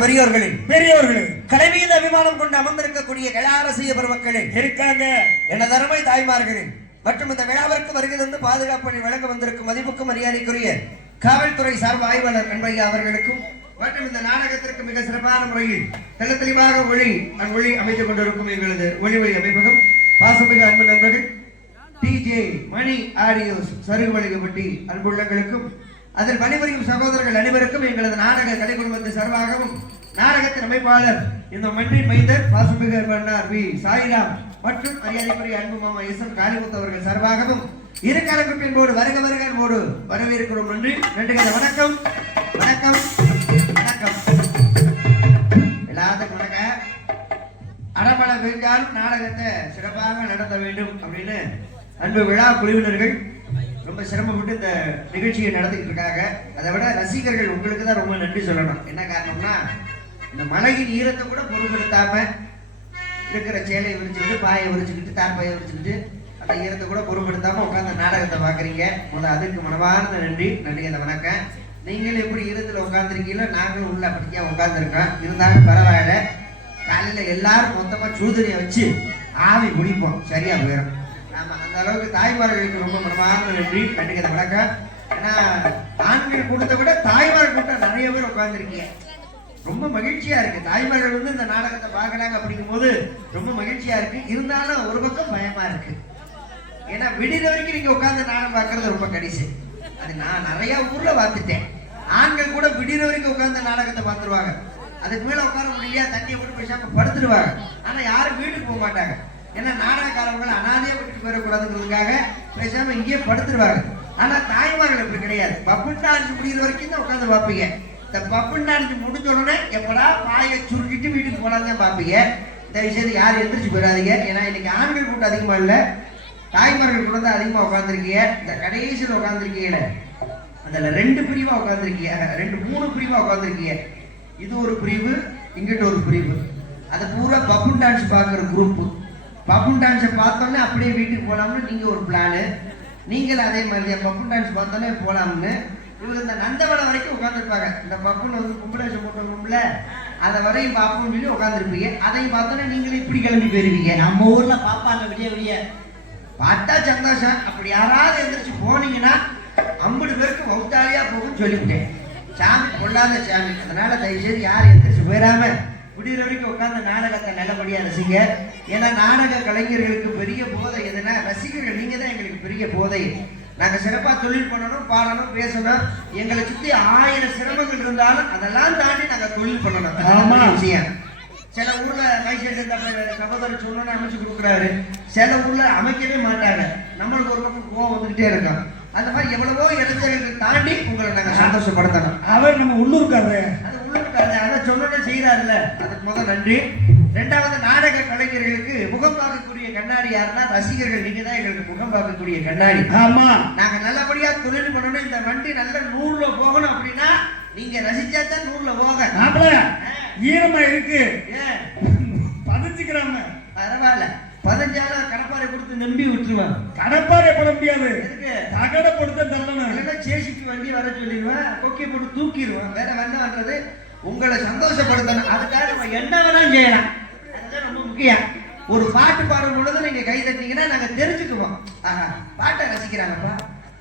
பெரியோர்களே கலைமீது அபிமானம் கொண்டு அமர்ந்திருக்கக்கூடிய கலாரசிய பெருமக்களே இருக்காங்க எனது அருமை தாய்மார்களே மற்றும் இந்த விழாவிற்கு வருகை தந்து பாதுகாப்பு வழங்க வந்திருக்கும் மதிப்புக்கும் மரியாதைக்குரிய காவல்துறை சார்பு ஆய்வாளர் அன்பையா அவர்களுக்கும் மற்றும் இந்த நாடகத்திற்கு மிக சிறப்பான முறையில் தெளிவாக ஒளி அமைத்துக் கொண்டிருக்கும் எங்களது ஒளி அமைப்பகம் பாசமிகு அன்பு நண்பர்கள் டிஜே மணி ஆடியோஸ் சருகுவழிகப்பட்டி அன்புள்ளங்களுக்கும் அதில் பணிபுரியும் சகோதரர்கள் அனைவருக்கும் எங்களது நாடக கலை குழுமத்தின் சார்பாகவும் நாடகத்தின் அமைப்பாளர் இந்த மண்ணின் மைந்தர் பாசமிகு மன்னார் வி சாய்ராம் மற்றும் மரியாதைக்குரிய அன்பு மாமா எஸ் எம் காளிமுத்து அவர்கள் சார்பாகவும் இருக்கரங்குட்டின்போடு வருக வருகோடு வரவேற்கிறோம். நன்றி வணக்கம் வணக்கம் வணக்கம் எல்லாத்துக்கும் வணக்கம். அடமழை பெய்தாலும் நாடகத்தை சிறப்பாக நடத்த வேண்டும் அப்படின்னு அன்பு விழா குழுவினர்கள் ரொம்ப சிரமப்பட்டு இந்த நிகழ்ச்சியை நடத்திக்கிட்டு இருக்காங்க. அதை விட ரசிகர்கள் உங்களுக்கு தான் ரொம்ப நன்றி சொல்லணும். என்ன காரணம்னா இந்த மழையின் ஈரத்தை கூட பொருட்படுத்தாம இருக்கிற சேலையை விரிச்சுக்கிட்டு பாயை விரிச்சுக்கிட்டு தார்பாயை விரிச்சுக்கிட்டு அந்த ஈரத்தை கூட பொருட்படுத்தாம உட்காந்து நாடகத்தை பாக்குறீங்க. அதுக்கு மனவார்ந்த நன்றி அந்த வணக்கம். நீங்களும் எப்படி ஈரத்துல உட்காந்துருக்கீங்களோ நாங்களும் உள்ள அப்படிக்கா உட்காந்துருக்கோம். இருந்தாலும் பரவாயில்ல, காலையில எல்லாரும் மொத்தமா சூதனையை வச்சு ஆவி முடிப்போம், சரியா போயிடும். ஆமா, அந்த அளவுக்கு தாய்மார்களுக்கு ரொம்ப மனமார்ந்த நன்றி அந்த வணக்கம். ஏன்னா ஆண்கள் கூட்டத்தை விட தாய்மார்கள் கூட்டம் நிறைய பேர் உட்காந்துருக்கீங்க, ரொம்ப மகிழ்ச்சியா இருக்கு. தாய்மார்கள் வந்து இந்த நாடகத்தை பார்க்கறாங்க அப்படிங்கும் போது ரொம்ப மகிழ்ச்சியா இருக்கு. இருந்தாலும் ஒரு பக்கம் பயமா இருக்கு. ஏன்னா விடித வரைக்கும் நீங்க உட்கார்ந்து நாடகம் பார்க்கறது ரொம்ப கடிசு. அது நான் நிறைய ஊர்ல பார்த்துட்டேன். ஆண்கள் கூட விடித வரைக்கும் உட்கார்ந்து நாடகத்தை பார்த்துருவாங்க. அதுக்கு மேல உட்கார முடியாது, தண்ணியை போட்டு பேசாம படுத்துடுவாங்க. ஆனா யாரும் வீட்டுக்கு போக மாட்டாங்க. ஏன்னா நாடகக்காரவங்களை அனாதையா விட்டுட்டு போயிடக்கூடாதுங்கிறதுக்காக பேசாம இங்கேயே படுத்துருவாங்க. ஆனா தாய்மார்கள் இப்படி கிடையாது. பப்புன் டான்ஸ் முடிகிற வரைக்கும் தான் உட்காந்து பார்ப்பீங்க. இந்த பப்புன் டான்ஸ் முடிஞ்ச உடனே எப்படா பாயை சுருக்கிட்டு வீட்டுக்கு போலாம் தான் பார்ப்பீங்க. இந்த விஷயத்துக்கு யாரும் எந்திரிச்சு போயிடாதீங்க. ஏன்னா இன்னைக்கு ஆண்கள் கூட்டம் அதிகமா இல்லை, தாய்மார்கள் கூட தான் அதிகமா உட்காந்துருக்கீங்க. இந்த கடைசியில் உட்காந்துருக்கீங்க, அதுல 2 பிரிவா உட்காந்துருக்கீங்க, 2-3 பிரிவா உட்காந்துருக்கீங்க. இது ஒரு பிரிவு, இங்கிட்ட ஒரு பிரிவு. அது பூரா பப்புன் டான்ஸ் பார்க்குற குரூப். பப்புன் டான்ஸை பார்த்தோன்னே அப்படியே வீட்டுக்கு போகலாம்னு நீங்க ஒரு பிளானு. நீங்களும் அதே மாதிரி பப்புன் டான்ஸ் பார்த்தோன்னே போகலாம்னு இவங்க இந்த நந்தவனம் வரைக்கும் உட்காந்துருப்பாங்க. இந்த பப்புன் வந்து கும்படேசம் போட்டோம்ல, அதை வரையும் பார்ப்போம்னு சொல்லி உட்காந்துருப்பீங்க. அதையும் பார்த்தோன்னே நீங்களே இப்படி கிளம்பி போயிருவீங்க. நம்ம ஊர்ல பார்ப்பாங்க விடிய விடிய, பார்த்தா சந்தோஷம். அப்படி யாராவது எந்திரிச்சு போனீங்கன்னா 50 பேருக்கு வௌத்தாலியா போகும்னு சொல்லிவிட்டேன். சாமி கொள்ளாத சாமி. அதனால தயவுசெய்து யார் எந்திரிச்சு போயிடாம விடிகிற வரைக்கும் உட்கார்ந்து நாடகத்தை நல்லபடியா ரசிங்க. ஏன்னா நாடக கலைஞர்களுக்கு பெரிய போதை எதுனா ரசிகர்கள். நீங்க தான் எங்களுக்கு பெரிய போதை. நாங்க சிறப்பா தொழில் பண்ணணும், பாடணும், பேசணும். எங்களை சுத்தி 1000 சிரமங்கள் இருந்தாலும் அதெல்லாம் தாண்டி நாங்க தொழில் பண்ணணும். விஷயம் சில ஊர்ல மைசெட் சகோதரர் சொன்னு அமைச்சு கொடுக்குறாரு, சில ஊர்ல அமைக்கவே மாட்டாங்க. நம்மளுக்கு ஒரு பக்கம் கோவம் வந்துகிட்டே இருக்கும். அந்த மாதிரி எவ்வளவோ இளைஞர்கள் தாண்டி உங்களை நாங்க சந்தோஷப்படுத்தணும். அவர் நம்ம உள்ளூர்காரரு. அது உள்ளூர்காரரு, அதை சொன்னோட செய்யறாருல்ல, அதுக்கு முதல் நன்றி. ரெண்டாவது, நாடக கலைஞர்களுக்கு முகம் பார்க்கக்கூடிய கண்ணாடி யாருன்னா ரசிகர்கள். நீங்க தான் எங்களுக்கு முகம் பார்க்கக்கூடிய கண்ணாடி. ஆமா, நாங்க நல்லபடியா தொழில் பண்ணணும், இந்த வண்டி நல்ல நூறுல போகணும் அப்படின்னா நீங்க ரசிச்சா தான் நூறுல போக. ஈரமா இருக்கு, பதிச்சுக்கிறாங்க. பரவாயில்ல, 15 கடப்பாறை கொடுத்து நம்பி விட்டுருவேன். கடப்பாறை போட முடியாது, எதுக்கு? தகட போட்டு தள்ளணும். இல்லைன்னா சேசிக்கு வண்டி வர சொல்லிடுவேன், கொக்கி போட்டு தூக்கிடுவேன். வேற என்ன பண்றது? உங்களை சந்தோஷப்படுத்தணும், அதுக்காக நம்ம என்ன வேணாலும் செய்யலாம். அதுதான் ரொம்ப முக்கியம். ஒரு பாட்டு பாடும் பொழுது நீங்க கை தட்டிங்கன்னா நாங்க தெரிஞ்சுக்குவோம், ஆஹா பாட்டை ரசிக்கிறாங்கப்பா.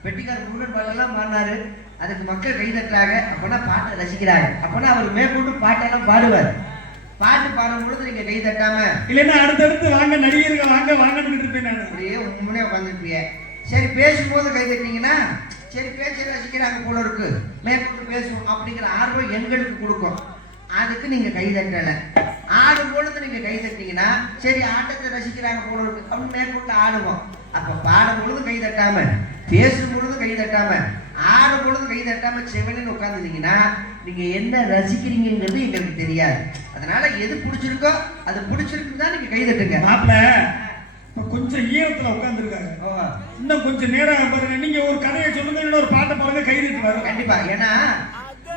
பெட்டிக்கார முருகன் பாட்டெல்லாம் பாடினாரு, அதுக்கு மக்கள் கை தட்டுறாங்க, அப்பனா பாட்டை ரசிக்கிறாங்க, அப்பனா அவர் மேற்கொண்டு பாட்டெல்லாம் பாடுவார். பாட்டு பாடும் பொழுது நீங்க கை தட்டாம இல்லைன்னா அடுத்தடுத்து வாங்க நடிகர்கள் வாங்க வாங்கன்னு இருப்பேன். நான் அப்படியே உண்மையே உட்காந்துருப்பிய. சரி, பேசும்போது கை தட்டிங்கன்னா சரி பேச்சை ரசிக்கிறாங்க போல இருக்கு, மேற்கொண்டு பேசுவோம் அப்படிங்கிற ஆர்வம் எங்களுக்கு கொடுக்கும். அதுக்கு நீங்க கை தட்டல. ஆடும் பொழுது நீங்க கை தட்டிங்கன்னா சரி ஆட்டத்தை ரசிக்கிறாங்க போல இருக்கு அப்படின்னு மேற்கொண்டு ஆடுவோம். அப்ப பாடும் பொழுது கை தட்டாம, பேசும் பொழுது கை தட்டாம, ஆடும் பொழுது கை தட்டாம செவனின்னு உட்காந்துட்டீங்கன்னா நீங்க என்ன ரசிக்கிறீங்கிறது எங்களுக்கு தெரியாது. அதனால எது பிடிச்சிருக்கோ அது பிடிச்சிருக்குன்னு தான் நீங்க கை தட்டுங்க. மாப்பிள்ள கொஞ்சம் ஈரத்துல உட்காந்துருக்காங்க, இன்னும் கொஞ்சம் நேரம் பாருங்க. நீங்க ஒரு கதையை சொல்லுங்க, ஒரு பாட்டை பாருங்க, கை தட்டுவாங்க கண்டிப்பா. ஏன்னா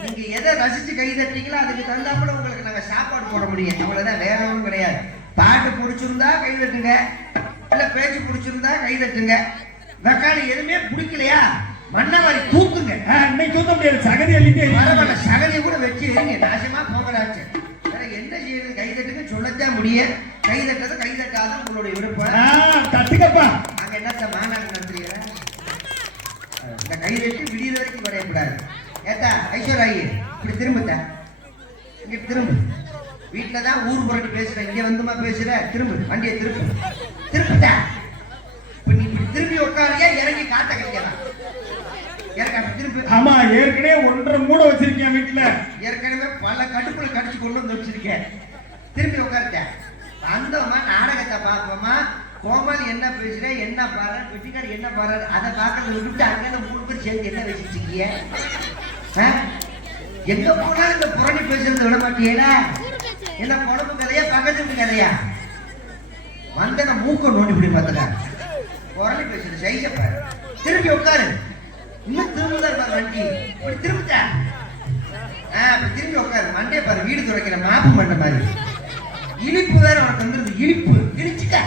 நீங்க எதை ரசிச்சு கை தட்டீங்களோ அதுக்கு தகுந்தாப்புல உங்களுக்கு நாங்க சாப்பாடு போட முடியும். அவ்வளவுதான், வேற ஒன்றும் கிடையாது. பாட்டு பிடிச்சிருந்தா கை தட்டுங்க, இல்ல பேச்சு பிடிச்சிருந்தா கை தட்டுங்க. தக்காளி எதுவுமே பிடிக்கலையா மண்ணவாரி தூக்குங்க. இன்னைக்கு தூக்க முடியாது, சகதி அள்ளிட்டு பரவாயில்ல, சகதியை கூட வச்சு எரிங்க, நாசமா போகலாச்சு. வேற என்ன செய்யுது? கை தட்டுங்க சொல்லத்தான் முடியும். கை தட்டது கை தட்டாத உங்களுடைய விருப்பம். தட்டுக்கப்பா. அங்க என்னத்த மாநாடு நடத்துறீங்க? இந்த கை தட்டி விடிய வரைக்கும் வரையக்கூடாது. ஏத்தா ஐஸ்வர்யா, இப்படி திரும்பத்த, இங்க திரும்ப. வீட்டுலதான் ஊர் புரட்டி பேசுற, இங்க வந்துமா பேசுற? திரும்ப, வண்டியை திரும்ப, திரும்பத்த. இப்ப நீ இப்படி திரும்பி உட்காரியா இறங்கி காட்ட கிடைக்கலாம். ஆமா, ஏற்கனவே 1.5 மூட வச்சிருக்கேன் வீட்டுல. ஏற்கனவே பல கடுப்புல கடிச்சு கொண்டு வந்து வச்சிருக்கேன். திரும்பி உட்கார்த்த வந்தோமா, நாடகத்தை பார்ப்போமா, கோமாளி என்ன பேசுற, என்ன பாரு, வெட்டிக்கார் என்ன பாரு, அதை பார்க்கறத விட்டுட்டு அங்கே 3 பேர் சேர்ந்து என்ன வச்சுட்டு இருக்கீங்க? எங்க போனாலும் இந்த புரணி பேசுறது விட மாட்டீங்களா? என்ன குழம்பு கதையா பக்கத்து கதையா? வந்தன மூக்க நோண்டி இப்படி பார்த்துக்க, புரணி பேசுறது செய்ய. திரும்பி உட்காரு, இன்னும் திரும்புதான் வண்டி, இப்படி திரும்பிட்ட. அப்படி திரும்பி உட்காரு, மண்டே பாரு, வீடு துடைக்கிற மாப்பு பண்ண மாதிரி. இனிப்பு வேற உனக்கு வந்துருது, இனிப்பு இனிச்சுக்க.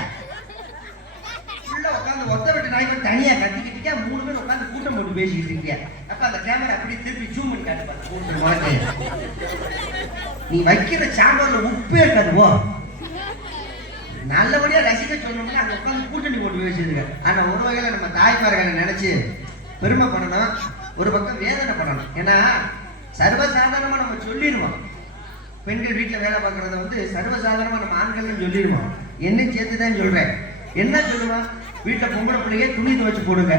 உட்காந்து ஒத்த விட்டு நாய்க்கு தனியா கத்திக்கிட்டீங்க, 3 பேர் உட்காந்து கூட்டம் போட்டு பேசிக்கிட்டு இருக்கீங்க. அப்ப அந்த கேமரா அப்படி திருப்பி ஜூம் பண்ணி காட்டு. நீ வைக்கிற சாம்பார்ல உப்பே இருக்காது. நல்லபடியா ரசிக்க சொன்னோம்னா அங்க உட்காந்து கூட்டணி போட்டு பேசிடுங்க. ஆனா ஒரு வகையில நம்ம தாய்மார்களை நினைச்சு பெருமை பண்ணணும், ஒரு பக்கம் வேதனை பண்ணணும். ஏன்னா சர்வசாதாரணமா நம்ம சொல்லிடுவோம், பெண்கள் வீட்டுல வேலை பார்க்கறத வந்து சர்வசாதாரணமா நம்ம ஆண்கள் சொல்லிடுவோம். என்ன சேர்த்துதான் சொல்றேன். என்ன சொல்லுவான்? வீட்டுல பொம்பளை பிள்ளைங்க துணி துவைச்சு போடுங்க,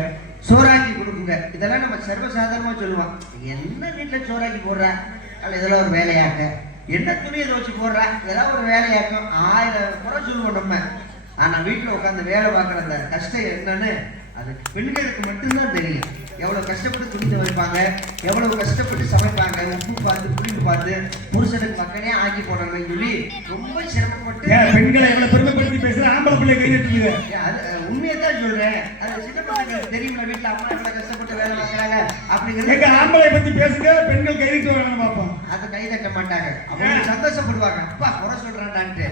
சோறாக்கி கொடுக்குங்க, இதெல்லாம் நம்ம சர்வசாதாரணமா சொல்லுவோம். என்ன வீட்டுல சோறாக்கி போடுறா, அல்ல இதெல்லாம் ஒரு வேலையாக்க, என்ன துணியை துவைச்சு போடுறா, இதெல்லாம் ஒரு வேலையாக்கம், 1000 குறை சொல்லுவோம் நம்ம. ஆனா வீட்டுல உட்காந்து வேலை பார்க்கற அந்த கஷ்டம் என்னன்னு அது பெண்களுக்கு மட்டும்தான் தெரியும். எவ்வளவு கஷ்டப்பட்டு துணி துவைப்பாங்க, எவ்வளவு கஷ்டப்பட்டு சமைப்பாங்க, உப்பு பார்த்து புளிப்பு பார்த்து புருஷனுக்கு மக்களே ஆக்கி போடணும்னு சொல்லி ரொம்ப சிரமப்பட்டு. பெண்களை எவ்வளவு பெருமைப்படுத்தி பேசுற, ஆம்பளை பிள்ளை கை தட்டுங்க. உண்மையை தான் சொல்றேன். அது சின்ன பசங்களுக்கு தெரியுமா, வீட்டுல அம்மா எவ்வளவு கஷ்டப்பட்டு வேலை பார்க்கறாங்க அப்படிங்கிறது. ஆம்பளை பத்தி பேசுங்க, பெண்கள் கை தட்டுவாங்க பார்ப்போம். அதை கை தட்ட மாட்டாங்க, அவங்க சந்தோஷப்படுவாங்க, அப்பா குறை சொல்றான்டான்ட்டு.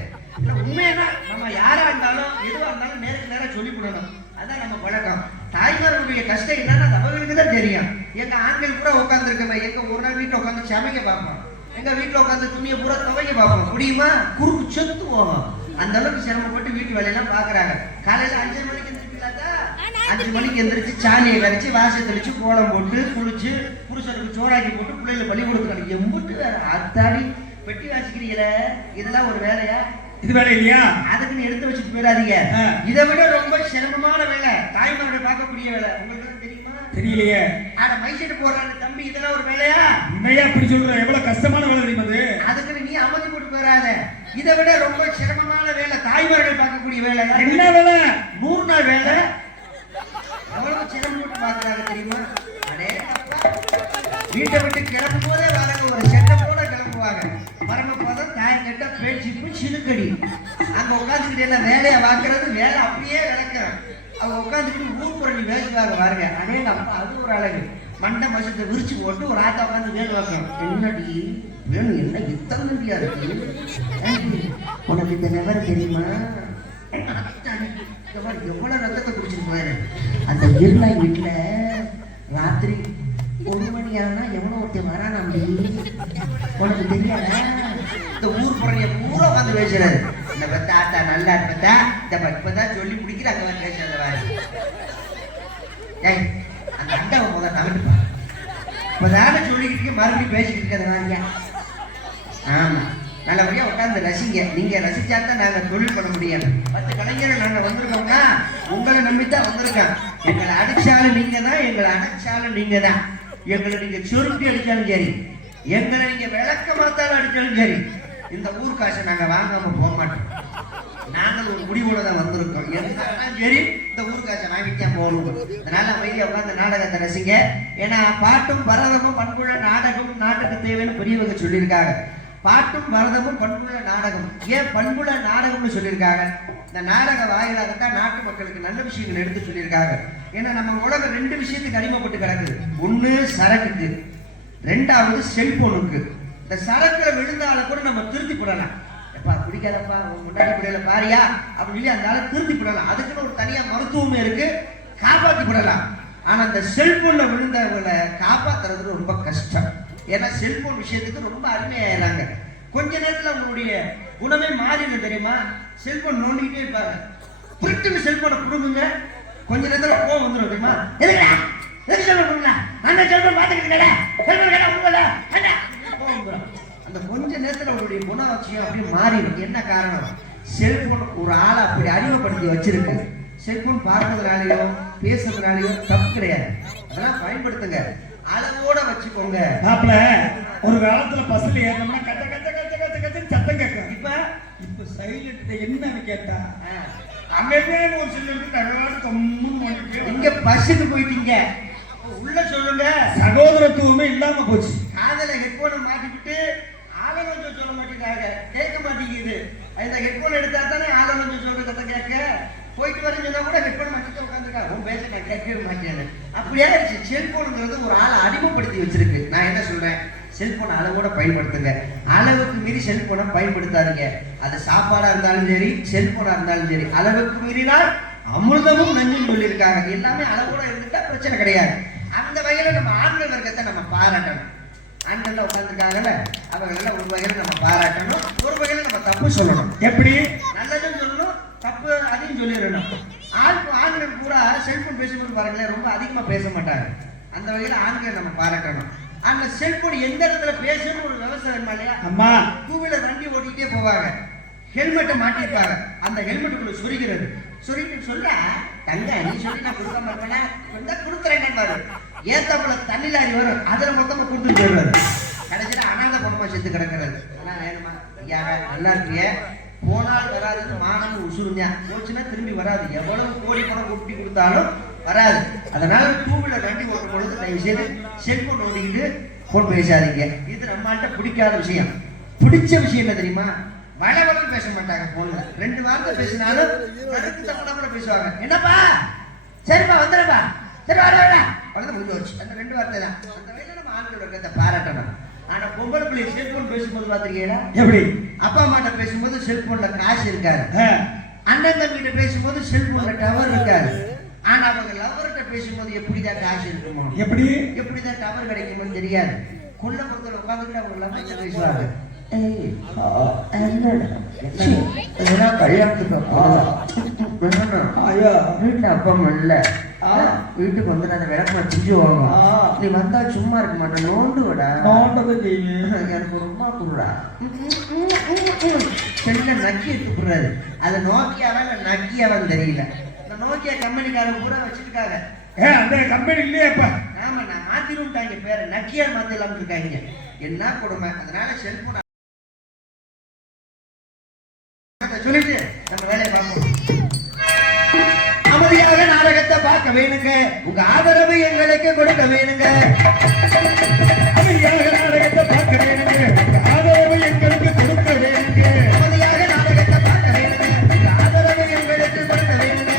உண்மையதான், நம்ம யாரா இருந்தாலும் எதுவா இருந்தாலும் நேருக்கு நேரம் சொல்லி கொடுக்கணும். அதான் நம்ம பழக்கம். தாய்மார்களுடைய கஷ்டம் என்னன்னா அவங்களுக்கு தான் தெரியும். எங்க ஆண்கள் பூரா உட்கார்ந்து இருக்கோம், எங்க ஒரு நாள் வீட்டுல உட்காந்து சமைக்க பார்ப்போம், எங்க வீட்டுல உட்காந்து துணியை பூரா துவைக்க பார்ப்போம். முடியுமா? குறுக்கு செத்து போவோம். அந்த அளவுக்கு சிரமப்பட்டு வீட்டு வேலையெல்லாம் பாக்குறாங்க. காலையில 5 மணிக்கு எந்திரிக்கலாதா, 5 மணிக்கு எந்திரிச்சு சாணியை கரைச்சி வாசல் தெளிச்சு கோலம் போட்டு குளிச்சு புருஷனுக்கு சோறாக்கி போட்டு பிள்ளைகளை பள்ளி கொடுக்கணும். எம்பிட்டு வேற அத்தாடி பெட்டி வாசிக்கிறீங்களே, இதெல்லாம் ஒரு வேலையா? இது வேலை இல்லையா? அதுக்குன்னு எடுத்து வச்சுட்டு போயிடாதீங்க. இதை விட ரொம்ப சிரமமான வேலை தாய்மார்கள் பார்க்கக்கூடிய வேலை. உங்களுக்கு தெரியுமா? தெரியலையே. ஆட மைசெட் போடுறாங்க தம்பி, இதெல்லாம் ஒரு வேலையா? உண்மையா அப்படி சொல்ற? எவ்வளவு கஷ்டமான வேலை தெரியுமா அது? அதுக்குன்னு நீ அமர்த்தி போட்டு போயிடாத. இதை விட ரொம்ப சிரமமான வேலை தாய்மார்கள் பார்க்கக்கூடிய வேலை. என்ன வேலை? 100 நாள் வேலை. எவ்வளவு சிரமப்பட்டு பார்க்கறாங்க தெரியுமா? அடே வீட்டை விட்டு கிளம்பும் போதே வரங்க ஒரு செட்டப்போட கிளம்புவாங்க. பரமபதம் தாய் கட்ட பேச்சிப்பு சினுக்கடி அங்க உட்காந்துக்கிட்டு என்ன வேலையை வாக்குறது, வேலை அப்படியே கிடக்கும். அவங்க உட்காந்துக்கிட்டு ஊர்புரணி பேசுவாங்க பாருங்க. அதே நம்ம அது ஒரு அழகு. மண்டை மசத்தை விரிச்சு போட்டு ஒரு ஆட்டை உட்காந்து வேலை வைக்கணும். என்னடி வேணும், என்ன இத்தனை நம்பியா இருக்கு உனக்கு, இந்த விவரம் தெரியுமா? எவ்வளவு ரத்தத்தை குடிச்சிருப்பாரு அந்த இருளாய் வீட்டுல. ராத்திரி 1 மணி ஆனா எவ்வளவு ஒருத்தன் வரான் அப்படி உனக்கு தெரியாத? இந்த ஊர் புறைய பூரா வந்து பேசுறாரு. இந்த பத்தாத்தா நல்லா இருப்பதா, இந்த இப்பதான் சொல்லி முடிக்கிற அங்க வந்து பேசுறது வாரு. ஏய் அந்த அண்டாவை முதல்ல நகட்டுப்பா. இப்பதானே சொல்லிக்கிட்டு மறுபடியும் பேசிக்கிட்டு இருக்கிறது. ஆமா, நல்லபடியா உட்காந்து ரசிங்க. நீங்க ரசிச்சாதான் நாங்க தொழில் பண்ண முடியாது. 10 கலைஞர்கள் நாங்க வந்திருக்கோம்னா உங்களை நம்பித்தான் வந்திருக்கோம். எங்களை அடிச்சாலும் நீங்க தான், எங்களை அடைச்சாலும் நீங்க தான். எங்களை நீங்க சுருட்டி அடிச்சாலும் சரி, எங்களை நீங்க விளக்க மாத்தாலும் அடிச்சாலும் சரி, இந்த ஊர் காசை நாங்க வாங்காம போக மாட்டோம். நாங்கள் ஒரு முடிவோட தான் வந்திருக்கோம். எதுனாலும் சரி இந்த ஊர் காசை வாங்கித்தான் போகணும். அதனால அமைதியா உட்காந்து நாடகத்தை ரசிங்க. ஏன்னா பாட்டும் பரதமும் பண்புள்ள நாடகம் நாட்டுக்கு தேவைன்னு பெரியவங்க சொல்லியிருக்காங்க. பாட்டும் பரதமும் பண்புள்ள நாடகம். ஏன் பண்புள்ள நாடகம்னு சொல்லியிருக்காங்க? இந்த நாடக வாயிலாகத்தான் நாட்டு மக்களுக்கு நல்ல விஷயங்கள் எடுத்து சொல்லியிருக்காங்க. ஏன்னா நம்ம உலகம் 2 விஷயத்துக்கு அடிமைப்பட்டு கிடக்குது. ஒண்ணு சரக்குக்கு, 2வது செல்போனுக்கு. இந்த சரக்குல விழுந்தால கூட நம்ம திருத்தி போடலாம். எப்பா குடிக்காதப்பா, முன்னாடி குடியில பாரியா அப்படின்னு சொல்லி அந்த ஆளை திருத்தி போடலாம். அதுக்குன்னு ஒரு தனியா மருத்துவமே இருக்கு, காப்பாற்றி போடலாம். ஆனா இந்த செல்போன்ல விழுந்தவங்களை காப்பாத்துறது ரொம்ப கஷ்டம். ஏன்னா செல்போன் விஷயத்துக்கு ரொம்ப அருமையாயிராங்க. கொஞ்ச நேரத்துல உங்களுடைய குணமே மாறிடும் தெரியுமா? செல்போன் நோண்டிக்கிட்டே இருப்பாங்க. புரிட்டுன்னு செல்போனை கொடுங்க, கொஞ்ச நேரத்துல கோவம் வந்துடும் தெரியுமா? எதுக்கு செல்போன் கொடுங்க? அந்த செல்போன் பார்த்துக்கிட்டு அந்த கொஞ்ச நேரத்துல உங்களுடைய குணாட்சியம் அப்படி மாறிடும். என்ன காரணம்? செல்போன் ஒரு ஆளை அப்படி அறிமுகப்படுத்தி வச்சிருக்கு. செல்போன் பார்க்கறதுனாலயோ பேசுறதுனாலயோ தப்பு கிடையாது. அதெல்லாம் பயன்படுத்துங்க, அளவோட வச்சுக்கோங்க. மாப்பிள ஒரு காலத்துல பஸ்ல ஏறணும்னா கத்த கத்த கத்த கத்த கத்த சத்தம் கேட்கும். இப்ப சைலண்ட் என்னன்னு கேட்டா அமைதியா ஒரு சிலருக்கு தகவல் கம்முன்னு வந்துட்டு. இங்க பஸ்ஸுக்கு போயிட்டீங்க, உள்ள சொல்லுங்க. சகோதரத்துவமே இல்லாம போச்சு. காதல ஹெட்போனை மாட்டிக்கிட்டு ஆலோசனை சொல்ல மாட்டேங்கிறாங்க, கேட்க மாட்டேங்குது. இந்த ஹெட்போன் எடுத்தா தானே ஆலோசனை சொல்ற கதை கேட்க. போயிட்டு வரேன்னு சொன்னா கூட ஹெட்போன் மாட்டிட்டு உட்காந்துருக்கா. உன் பேச நான் கேட்கவே மாட்டேன்னு அப்படியே செல்போனுங்கிறது ஒரு ஆளை அடிமைப்படுத்தி வச்சிருக்கு. நான் என்ன சொல்றேன்? செல்போனை அளவோட பயன்படுத்துங்க. அளவுக்கு மீறி செல்போனை பயன்படுத்தாதீங்க. அது சாப்பாடா இருந்தாலும் சரி, செல்போனா இருந்தாலும் சரி. அளவுக்கு மீறினால் அமிர்தமும் நஞ்சுன்னு சொல்லியிருக்காங்க. எல்லாமே அளவோட இருந்துட்டா பிரச்சனை கிடையாது. அந்த வகையில நம்ம ஆண்கள் வர்க்கத்தை நம்ம பாராட்டணும். ஆண்கள் உட்காந்துருக்காங்கல்ல, அவங்க எல்லாம் ஒரு வகையில நம்ம பாராட்டணும், ஒரு வகையில நம்ம தப்பு சொல்லணும். எப்படி? நல்லதும் சொல்லணும், தப்பு அதையும் சொல்லிடணும். ஆண்கள் பூரா செல்போன் பேசும்போது பாருங்களேன் ரொம்ப அதிகமா பேச மாட்டாங்க. அந்த வகையில ஆண்களை நம்ம பாராட்டணும். அந்த செல்போன் எந்த இடத்துல பேசணும் ஒரு விவசாயம் இல்லையா? அம்மா 2 வீலர் வண்டி ஓட்டிக்கிட்டே போவாங்க, ஹெல்மெட்டை மாட்டிருப்பாங்க. அந்த ஹெல்மெட்டுக்குள்ள சொரிக்கிறது. சொரிக்கிட்டு சொல்ல தங்க நீ சொல்லி நான் கொடுக்க மாட்டேன், கொடுத்துறேன்னு வரும். ஏத்தாப்புல தண்ணி லாரி வரும், அதுல மொத்தமா கொடுத்துட்டு போயிடுவாரு. கடைசியில அனாதை பொண்ணமா செத்து கிடக்கிறது. ஆனா வேணுமா ஐயா நல்லா இருக்கிய, போனால் வராதுன்னு மானம் உசுருங்க, போச்சுன்னா திரும்பி வராது. எவ்வளவு கோடி பணம் கொட்டி கொடுத்தாலும் வராது. அதனால 2 வீலர் வண்டி ஓட்டும் பொழுது தயவு செய்து செல்போன் ஓட்டிக்கிட்டு போன் பேசாதீங்க. இது நம்மள்கிட்ட பிடிக்காத விஷயம். பிடிச்ச விஷயம் என்ன தெரியுமா? வளவளன்னு பேச மாட்டாங்க. போன்ல 2 வார்த்தை பேசினாலும் கருத்து தவறாம பேசுவாங்க. என்னப்பா சரிப்பா வந்துடுப்பா, சரி வர அவ்வளவுதான் முடிஞ்சு வச்சு. அந்த 2 வார்த்தை தான். அந்த வகையில நம்ம ஆண்களோட கருத்தை பாராட்டணும். ஆனா பொம்பளை பிள்ளை செல்போன் பேசும்போது பாத்திருக்கீங்களா? எப்படி? அப்பா அம்மாட்ட பேசும்போது செல்போன்ல காசு இருக்காது, அண்ணன் தம்பிகிட்ட பேசும்போது செல்போன்ல டவர் இருக்காது. ஆனா அவங்க லவர்கிட்ட பேசும்போது எப்படிதான் காசு இருக்குமோ, எப்படிதான் டவர் கிடைக்குமோ தெரியாது. கொள்ள பொறுத்தல உட்காந்துக்கிட்டு அவங்க லவர்கிட்ட பேசுவாங்க. கல்யாணத்துக்கு வீட்டுல அப்பா இல்ல, வீட்டுக்கு வந்து அந்த விளக்கமா செஞ்சு வாங்க. நீ வந்தா சும்மா இருக்க மாட்டேன், நோண்டு விடா, எனக்கு ரொம்ப குடுடா செல்ல நக்கி எடுத்துடுறாரு. அது நோக்கியாவா இல்ல நக்கியாவான்னு தெரியல. இந்த நோக்கியா கம்பெனிக்காரங்க கூட வச்சிருக்காங்க. அந்த கம்பெனி இல்லையாப்பா? ஆமா, நான் மாத்திருட்டாங்க பேரை, நக்கியா மாத்திரலாம் இருக்காங்க. என்ன கொடுமை. அதனால செல்போன் சொல்லிட்டு நம்ம வேலையை பார்ப்போம். அமைதியாக நாடகத்தை பார்க்க பார்க்க வேணுங்க உங்க ஆதரவு எங்களுக்கு கொடுக்க வேணுங்க அமைதியாக நாடகத்தை பார்க்க வேணுங்க ஆதரவு எங்களுக்கு கொடுக்க வேணுங்க அமைதியாக நாடகத்தை பார்க்க வேணுங்க உங்க ஆதரவு எங்களுக்கு கொடுக்க வேணுங்க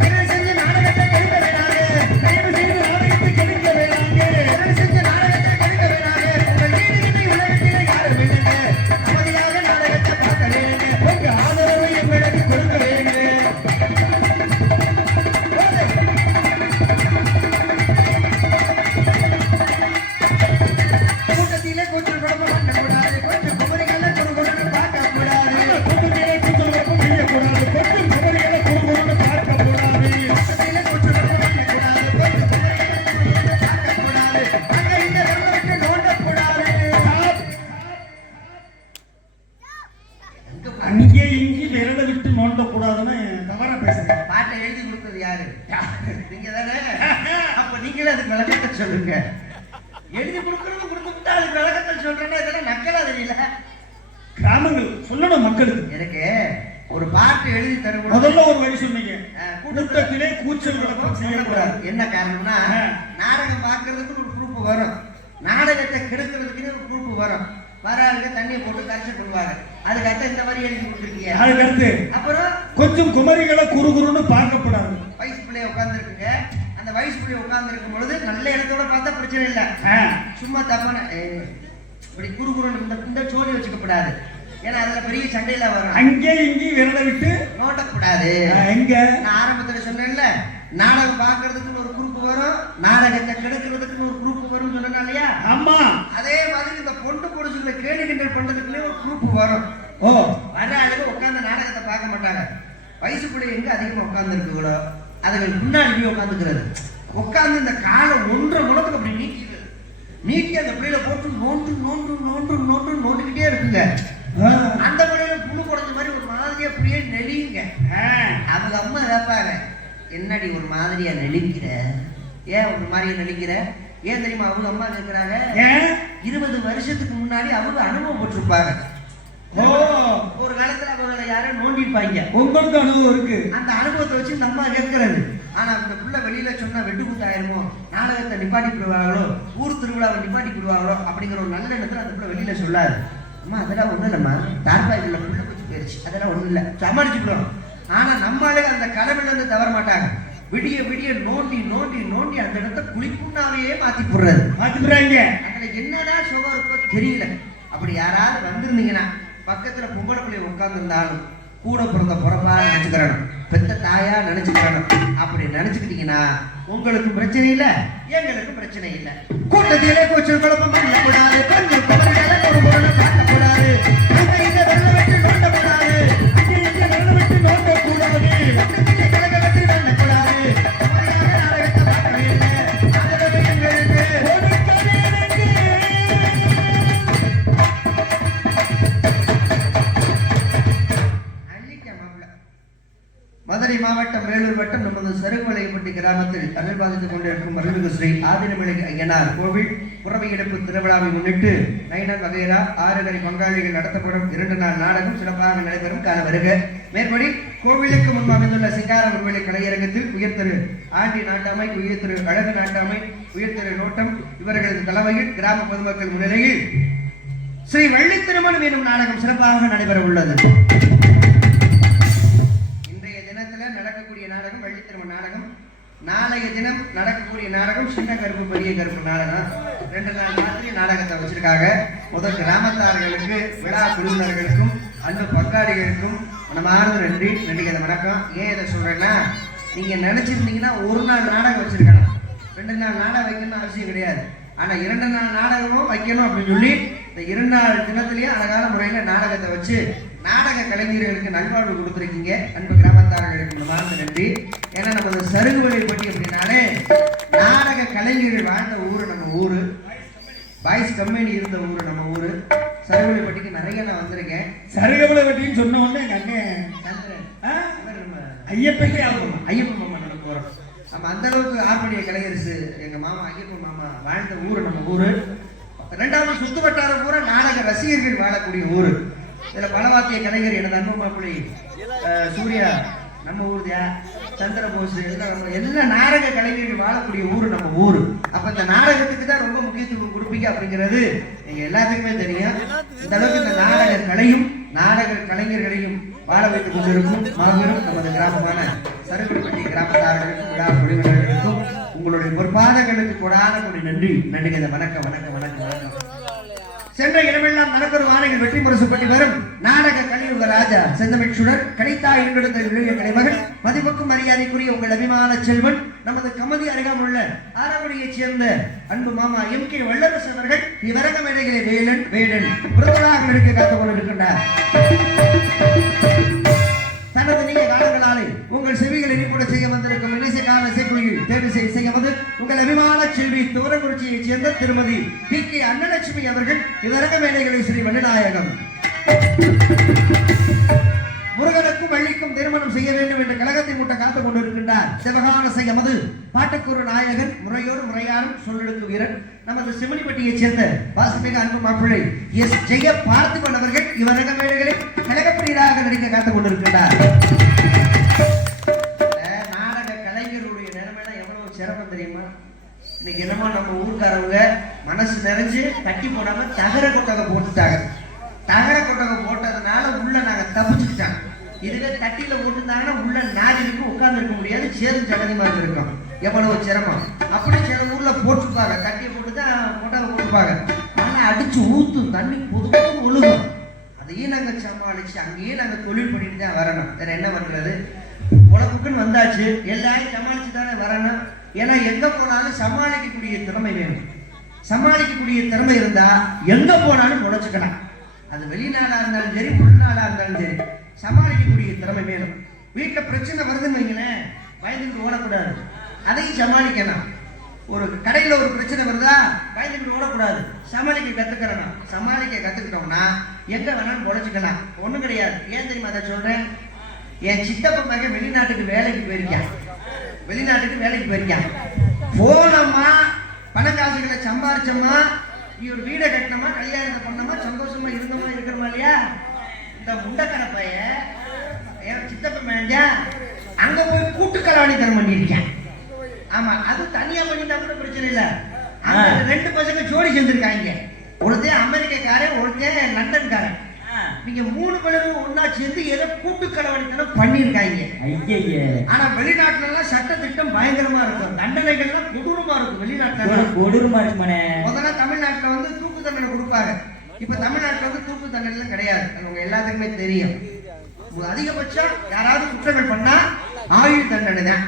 தயவு செஞ்சு நாடகத்தை கெடுக்க வேணாங்க தயவு செய்து நாடகத்தை கெடுக்க வேணாங்க தயவு செஞ்சு நாடகத்தை கெடுக்க வேணாங்க உங்கள் வீடுகிட்ட உலகத்திலே யாரும் இல்லைங்க அமைதியாக நாடகத்தை பார்க்க வேணுங்க உங்க ஆதரவு எங்களுக்கு கொடுக்க வேணுங்க கூட்டத்திலே கொஞ்சம் குழப்பம் பண்ணக்கூடாது கொஞ்சம் குமரிகளை கொடுக்கணும்னு பார்க்கக்கூடாது கூட்டத்திலே கூச்சல் குழப்பம் செய்யக்கூடாது கொஞ்சம் குமரிகளை குறுகுறுன்னு பார்க்கக்கூடாது கூட்டத்திலே கொஞ்சம் குழப்பம் பண்ணக்கூடாது கொஞ்சம் குமரிகளை பார்க்கக்கூடாது அங்க இந்த வெள்ளம் விட்டு நோண்டக்கூடாது அங்கே இங்கே விரல விட்டு நோண்டக்கூடாதுன்னு தவறா பேசுறேன் பாட்டை எழுதி கொடுத்தது யாரு நீங்க தானே அப்ப நீங்களே அதுக்கு விளக்கத்தை சொல்லுங்க எழுதி கொடுக்கறது கொடுத்துட்டா அதுக்கு விளக்கத்தை சொல்றேன்னா இதெல்லாம் நக்கலா தெரியல கிராமங்கள் சொல்லணும் மக்களுக்கு எனக்கு ஒரு பாட்டு எழுதி தரும் முதல்ல ஒரு வரி சொன்னீங்க கூட்டத்திலே கூட்டத்திலே கூச்சல் குழப்பம் செய்யக்கூடாது என்ன காரணம்னா நாடகம் பார்க்கறதுக்கு ஒரு குரூப் வரும் நாடகத்தை கெடுக்கிறதுக்குன்னு ஒரு குரூப் வரும் வராளுங்க தண்ணியை போட்டு கரைச்சி கொள்வாங்க அதுக்கடுத்து இந்த மாதிரி எழுதி கொடுத்துருக்கீங்க அதுக்கு அடுத்து அப்புறம் கொஞ்சம் குமரிகளை குறுகுறுன்னு பார்க்கப்படாது வயசு பிள்ளைய உட்கார்ந்துருக்குங்க அந்த வயசு பிள்ளைய உட்கார்ந்து இருக்கும் பொழுது நல்ல இடத்தோட பார்த்தா பிரச்சனை இல்லை சும்மா தப்பான இப்படி குறுகுறுன்னு இந்த சோழி வச்சுக்கப்படாது ஏன்னா அதுல பெரிய சண்டையில வரும் அங்கே இங்கே விரல விட்டு நோட்டக்கூடாது எங்க நான் ஆரம்பத்துல சொன்னேன்ல நாடகம் பார்க்கறதுக்குன்னு ஒரு குரூப் வரும் நாடகத்தை கெடுக்கிறதுக்குன்னு ஒரு குரூப் வரும் சொன்னா இல்லையா ஆமா அதே மாதிரி இந்த பொண்ணு பொடிச்சுகளை கேலி கிண்டல் பண்றதுக்குள்ளே ஒரு குரூப் வரும் ஓ வர ஆளுங்க உட்கார்ந்து நாடகத்தை பார்க்க மாட்டாங்க வயசு பிள்ளை எங்க அதிகமா உட்கார்ந்து இருக்குங்களோ அதுக்கு முன்னாடி போய் உட்காந்துக்கிறது உட்கார்ந்து இந்த காலை 1.5 முழத்துக்கு அப்படி நீட்டி அந்த பிள்ளையில போட்டு நோண்டுக்கிட்டே இருக்குங்க அந்த பிள்ளையில புழு குறைஞ்ச மாதிரி ஒரு மாதிரியா அப்படியே நெளியுங்க அவங்க அம்மா கேட்பாங்க என்னடி ஒரு மாதிரியா நெளிக்கிற ஏன் ஒரு மாதிரியா நெளிக்கிற ஏன் தெரியுமா அவங்க அம்மா கேட்கிறாங்க 20 வருஷத்துக்கு முன்னாடி அவங்க அனுபவம் போட்டிருப்பாங்க ஒரு காலத்துல அவங்க யாரும் நோண்டிருப்பாங்க உங்களுக்கு அனுபவம் இருக்கு அந்த அனுபவத்தை வச்சு இந்த அம்மா கேட்கறது ஆனா அந்த புள்ள வெளியில சொன்னா வெட்டு குத்தாயிருமோ நாடகத்தை நிப்பாட்டி விடுவாங்களோ ஊர் திருவிழாவை நிப்பாட்டி விடுவாங்களோ அப்படிங்கிற ஒரு நல்ல எண்ணத்துல அந்த புள்ள வெளியில சொல்லாது அம்மா அதெல்லாம் ஒண்ணும் இல்லம்மா தார்பாய்க்குள்ள புள்ள குச்சி போயிருச்சு அதெல்லாம் ஒண்ணும் இல்ல சமாளிச்சுக்கிறோம் ஆனா நம்மளே அந்த கடவுள் வந்து தவற மாட்டாங்க விடிய விடிய நோண்டி அந்த இடத்த குளிப்புண்ணாவே மாத்தி போடுறது மாத்திடுறாங்க அதுல என்னதான் சுகம் இருக்கோ தெரியல அப்படி யாராவது வந்திருந்தீங்கன்னா பக்கத்துல பொம்பளை பிள்ளை உட்கார்ந்து இருந்தாலும் கூட பிறந்த பிறப்பா நினைச்சுக்கிறணும் பெத்த தாயா நினைச்சுக்கிறணும் அப்படி நினைச்சுக்கிட்டீங்கன்னா உங்களுக்கு பிரச்சனை இல்ல எங்களுக்கு பிரச்சனை இல்ல கூட்டத்திலே கூச்சல் குழப்பம் பண்ணக்கூடாது கொஞ்சம் குமரிகளை ஒரு முறை பார்க்கக்கூடாது அங்க இங்க வெள்ள வெட்டி நோண்டக்கூடாது அங்கே இங்கே விரல விட்டு நோண்டக்கூடாது கூட்டத்திலே கலக வெட்டி நோண்டக்கூடாது குமரியாக நாடகத்தை பார்க்க வேண்டும் ஆதரவு எங்களுக்கு மதுரை மாவட்டம் வேலூர் வட்டம் நமது சருகுமலைப்பட்டி கிராமத்தில் அருள் பாதித்துக் கொண்டிருக்கும் அருள்மிகு ஸ்ரீ ஆதினமலை ஐயனார் கோவில் புறவையெடுப்பு திருவிழாவை முன்னிட்டு நைனர் வகைரா 6 கரை பங்காளிகள் நடத்தப்படும் 2 நாள் நாடகம் சிறப்பாக நடைபெறும் கால வருக மேற்படி கோவிலுக்கு முன் அமைந்துள்ள சிங்கார முன்வெளி கலையரங்கத்தில் உயர்திரு ஆண்டி நாட்டாமை உயர்திரு அழகு நாட்டாமை உயர்திரு நோட்டம் இவர்களது தலைமையில் கிராம பொதுமக்கள் முன்னிலையில் ஸ்ரீ வள்ளி திருமணம் எனும் நாடகம் சிறப்பாக நடைபெற உள்ளது நடக்கக்கூடிய நாடகம் வள்ளி திருமண நாடகம் நாளைய தினம் நடக்கக்கூடிய நாடகம் சின்ன கருப்பு பெரிய கருப்பு நாடகம் 2 நாள் ராத்திரி நாடகத்தை வச்சிருக்காங்க முதல் கிராமத்தார்களுக்கு விழா குழுவினர்களுக்கும் அன்பு பங்காளிகளுக்கும் மனமார்ந்த நன்றி வணக்கம் ஏன் இதை சொல்றேன்னா நீங்க நினைச்சிருந்தீங்கன்னா 1 நாள் நாடகம் வச்சிருக்கலாம் 2 நாள் நாடகம் வைக்கணும்னு அவசியம் கிடையாது ஆனா 2 நாள் நாடகமும் வைக்கணும் அப்படின்னு சொல்லி இந்த 2 நாள் தினத்திலேயே அழகான முறையில நாடகத்தை வச்சு நாடக கலைஞர்களுக்கு நல்வாழ்வு கொடுத்துருக்கீங்க அன்பு கிராமத்தார்களுக்கு மனமார்ந்த நன்றி ஏன்னா நம்ம சருகுமலைப்பட்டி அப்படின்னாலே நாடக கலைஞர்கள் வாழ்ந்த ஊரு நம்ம ஊரு பாய்ஸ் கம்பெனி இருந்த ஊரு நம்ம ஊரு சருகுமலைப்பட்டிக்கு நிறைய நான் வந்திருக்கேன் சருகுமலைப்பட்டின்னு சொன்ன உடனே எங்க அண்ணன் ஐயப்பே ஐயப்பன் மாமா நடக்க போறோம் நம்ம அந்த அளவுக்கு ஆர்ப்பணிய கலைஞர் எங்க மாமா ஐயப்பன் மாமா வாழ்ந்த ஊரு நம்ம ஊரு 2வது சுத்து வட்டாரம் பூரா நாடக ரசிகர்கள் வாழக்கூடிய ஊரு இதுல பலவாத்திய கலைஞர் எனது அன்பு மாப்பிள்ளை சூர்யா நம்ம ஊர்தியா சந்திரபோஸ் எல்லா நாடக கலைஞர்கள் வாழக்கூடிய ஊரு நம்ம ஊரு. அப்ப இந்த நாடகத்துக்கு தான் ரொம்ப முக்கியத்துவம் கொடுப்பீங்க அப்படிங்கிறது எங்க எல்லாத்துக்குமே தெரியும். இந்த அளவுக்கு இந்த நாடக கலையும் நாடக கலைஞர்களையும் வாழ வைத்துக் கொண்டிருக்கும் மாபெரும் நமது கிராமமான சருகுப்பட்டி கிராமத்தார்களுக்கும் விழா குழுவினர்களுக்கும் உங்களுடைய பொற்பாதங்களுக்கு கொடாத ஒரு நன்றி நன்றிகள். வணக்கம் வணக்கம் வணக்கம் வணக்கம். சென்ற இடமெல்லாம் நடப்பெரு வானையில் வெற்றி முரசுப்பட்டி வரும் நாடக கலியுக ராஜா செந்தமிழ் சுடர் கலித்தாய் என்றெடுத்த இளைய கலைமகன் மதிப்புக்கும் மரியாதைக்குரிய உங்கள் அபிமான செல்வன் நமது கமதி அருகாமுள்ள ஆரங்குடியைச் சேர்ந்த அன்பு மாமா எம் கே வல்லரசு அவர்கள் இவரக மேடைகளை வேலன் வேடன் விருதுகளாக இருக்க காத்துக் கொண்டிருக்கின்றார். தனது நீங்க காலங்களாலே உங்கள் செவிகளை இனிப்புட செய்ய வந்திருக்கும் இணைசைக்கான இசைக்குழுவில் தேர்வு செய்ய வந்து உங்கள் அபிமான செல்வி தூரக்குறிச்சியைச் சேர்ந்த திருமதி பி கே அன்னலட்சுமி அவர்கள் இவரக மேடைகளை ஸ்ரீ வண்ணநாயகம் முருகனுக்கும் வள்ளிக்கும் திருமணம் செய்ய வேண்டும் என்ற கழகத்தை மூட்ட காத்துக் கொண்டிருக்கின்றார். சிவகான செய்யமது பாட்டுக்கூறு நாயகன் முறையோடு முறையாரும் சொல்லெடுக்கும் வீரன் நமது சிமனிப்பட்டியைச் சேர்ந்த வாசமிக அன்பு மாப்பிள்ளை எஸ் ஜெய பார்த்திபன் அவர்கள் இவரக மேடைகளை கழகப்பிரியராக நடிக்க காத்துக் கொண்டிருக்கின்றார். நாடக கலைஞருடைய நிலைமையில எவ்வளவு சிரமம் தெரியுமா? இன்னைக்கு என்னமோ நம்ம ஊருக்காரவங்க மனசு நிறைஞ்சு கட்டி போடாம தகர கொட்டகை போட்டுட்டாங்க. தகர கொட்டகை போட்டதுனால உள்ள நாங்க தப்பிச்சுக்கிட்டாங்க. இதுவே தட்டியில போட்டுருந்தாங்கன்னா உள்ள நாடிக்கு உட்கார்ந்து இருக்க முடியாது, சேரும் ஜகதி மாதிரி இருக்கும். எவ்வளவு சிரமம். அப்படி சில ஊர்ல போட்டுருப்பாங்க, கட்டியை போட்டுதான் கொட்டகை போட்டுப்பாங்க. ஆனா அடிச்சு ஊத்தும், தண்ணி பொதுவும் ஒழுகும். அதையும் நாங்க சமாளிச்சு அங்கேயே நாங்க தொழில் பண்ணிட்டு தான் வரணும். வேற என்ன பண்றது? உலகுக்குன்னு வந்தாச்சு, எல்லாரும் சமாளிச்சு தானே வரணும். ஏன்னா எங்க போனாலும் சமாளிக்கக்கூடிய திறமை வேணும். சமாளிக்கக்கூடிய திறமை இருந்தா எங்க போனாலும் உழைச்சுக்கலாம். அது வெளிநாடா இருந்தாலும் சரி, உள்நாடா இருந்தாலும் சரி, சமாளிக்கக்கூடிய திறமை வேணும். வீட்டுல பிரச்சனை வருதுன்னு வைங்களேன், பயந்துட்டு ஓடக்கூடாது, அதையும் சமாளிக்கணும். ஒரு கடையில ஒரு பிரச்சனை வருதா, பயந்துட்டு ஓடக்கூடாது, சமாளிக்க கத்துக்கிறோம். சமாளிக்க கத்துக்கிட்டோம்னா எங்க வேணாலும் உழைச்சுக்கலாம். ஒண்ணும் கிடையாது. ஏன் தெரியுமா அதை சொல்றேன்? என் சித்தப்பா மகன் வெளிநாட்டுக்கு வேலைக்கு போயிருக்கான். போனோமா, பண காசுகளை சம்பாரிச்சோமா, ஒரு வீடை கட்டினோமா, கல்யாணத்தை பண்ணோமா, சந்தோஷமா இருந்தோமா இருக்கிறோமா இல்லையா? இந்த முண்டக்கரை பையன் என் சித்தப்பா மகன் அங்க போய் கூட்டு கலவாணித்தனம் பண்ணிருக்கேன். ஆமா, அது தனியா பண்ணிட்டா கூட பிரச்சனை இல்ல. அங்க ரெண்டு பசங்க ஜோடி சேர்ந்திருக்காங்க. ஒருத்தன் அமெரிக்காரன், ஒருத்தன் லண்டன்காரன். நீங்க மூணு பேரும் ஒன்னா சேர்ந்து ஏதோ கூட்டு கலவணித்தனம் பண்ணிருக்காங்க. ஆனா வெளிநாட்டுல எல்லாம் சட்ட திட்டம் பயங்கரமா இருக்கும், தண்டனைகள்லாம் கொடூரமா இருக்கும். வெளிநாட்டுல கொடூரமா இருக்கு. முதல்ல தமிழ்நாட்டுல வந்து தூக்கு தண்டனை கொடுப்பாங்க. இப்ப தமிழ்நாட்டுல வந்து தூக்கு தண்டனை கிடையாது, அவங்க எல்லாத்துக்குமே தெரியும். அதிகபட்சம் யாராவது குற்றங்கள் பண்ணா ஆயுள் தண்டனை தான்.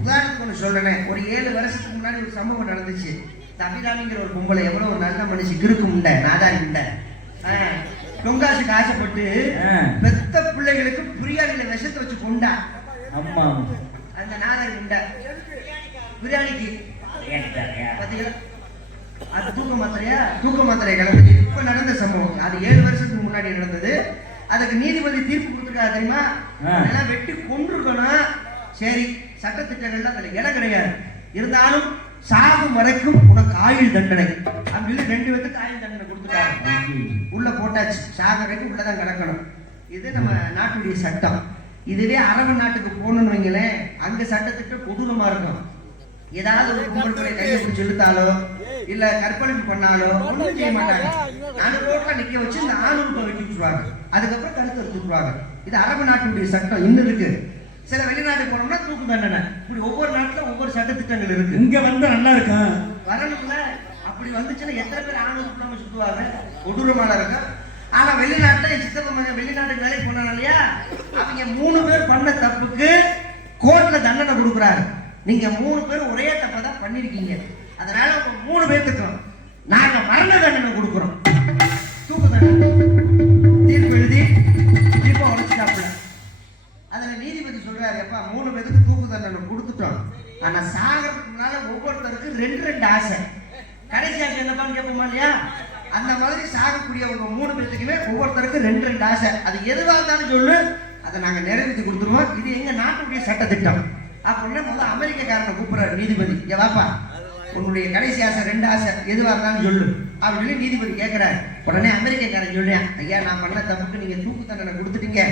உதாரணத்துக்கு ஒண்ணு சொல்றேன். ஒரு 7 வருஷத்துக்கு முன்னாடி ஒரு சம்பவம் நடந்துச்சு. அபிராமிங்கிற ஒரு பொம்பளை, எவ்வளவு ஒரு நல்ல மனுஷி, கிறுக்கு முண்டை, நாதாரி முண்டை, டொங்காசுக்கு ஆசைப்பட்டு பெத்த பிள்ளைகளுக்கு பிரியாணியில விஷத்தை வச்சு கொண்டா. அந்த நாதாரி முண்டை பிரியாணிக்கு பாத்தீங்களா? அது தூக்க மாத்திரையை கலந்து. இப்ப நடந்த சம்பவம் அது 7 வருஷத்துக்கு முன்னாடி நடந்தது. அதுக்கு நீதிபதி தீர்ப்பு கொடுத்துருக்காரு தெரியுமா? அதெல்லாம் வெட்டி கொண்டிருக்கணும். சரி, சட்டத்திட்டங்கள்லாம் அதுல இடம் கிடையாது. இருந்தாலும் சாகும் வரைக்கும் உனக்கு ஆயுள் தண்டனை அப்படின்னு 2 பேருக்கு ஆயுள் தண்டனை கொடுத்துட்டாங்க. உள்ள போட்டாச்சு, சாக வரைக்கும் உள்ளதான் கிடக்கணும். இது நம்ம நாட்டுடைய சட்டம். இதுவே அரபு நாட்டுக்கு போகணும்னு வைங்களேன், அங்க சட்டத்திட்டம் கொடூரமா இருக்கும். ஏதாவது ஒரு பொம்பளை கையை பிடிச்சி இழுத்தாலோ இல்ல கற்பழிப்பு பண்ணாலோ ஒண்ணும் செய்ய மாட்டாங்க. 4 ரோட்ல நிக்க வச்சு இந்த ஆணுக்கு வெட்டி விட்டுருவாங்க. அதுக்கப்புறம் கழுத்தை தூக்குவாங்க. இது அரபு நாட்டுடைய சட்டம் இன்னும் இருக்கு. சில வெளிநாட்டுக்கு போனோம்னா தூக்கு தண்டனை. இப்படி ஒவ்வொரு நாட்டுல ஒவ்வொரு சட்ட திட்டங்கள் இருக்கு. இங்க வந்தா நல்லா இருக்கும் வரணும்ல. அப்படி வந்துச்சுன்னா எத்தனை பேர் ஆணுக்கு சுத்துவாங்க, கொடூரமான இருக்கும். ஆனா வெளிநாட்டுல என் சித்தப்பா மகன் வெளிநாட்டுக்கு வேலைக்கு போனாங்க இல்லையா, அவங்க 3 பேர் பண்ண தப்புக்கு கோர்ட்ல தண்டனை கொடுக்குறாரு. நீங்க 3 பேர் ஒரே தப்பை தான் பண்ணிருக்கீங்க, அதனால உங்க 3 பேர்த்துக்கும் நாங்க மரண தண்டனை கொடுக்குறோம். தூக்கு தண்டனை தீர்ப்பு எழுதி தீர்ப்பா உடைச்சிட்டாப்புல. அதுல நீதிபதி சொல்றாரு, எப்பா 3 பேருக்கு தூக்கு தண்டனை கொடுத்துட்டோம், ஆனா சாகிறதுக்கு முன்னால ஒவ்வொருத்தருக்கு 2 ஆசை. கடைசி ஆசை என்னப்பான்னு கேட்போமா இல்லையா? அந்த மாதிரி சாகக்கூடியவங்க 3 பேருக்குமே ஒவ்வொருத்தருக்கு 2 ஆசை. அது எதுவாக இருந்தாலும் சொல்லு, அதை நாங்க நிறைவேற்றி கொடுத்துருவோம். இது எங்க நாட்டுடைய சட்ட திட்டம். அப்படின்னா முதல்ல அமெரிக்காரனை கூப்பிடுறாரு நீதிபதி, இங்க வாப்பா, உன்னுடைய கடைசி ஆசை 2 ஆசை எதுவாக இருந்தாலும் சொல்லு அப்படின்னு சொல்லி நீதிபதி கேட்கிறாரு. உடனே அமெரிக்காரன் சொல்றேன், ஐயா நான் பண்ண தப்புக்கு நீங்க தூக்கு தண்டனை கொடுத்துட்டீங்க,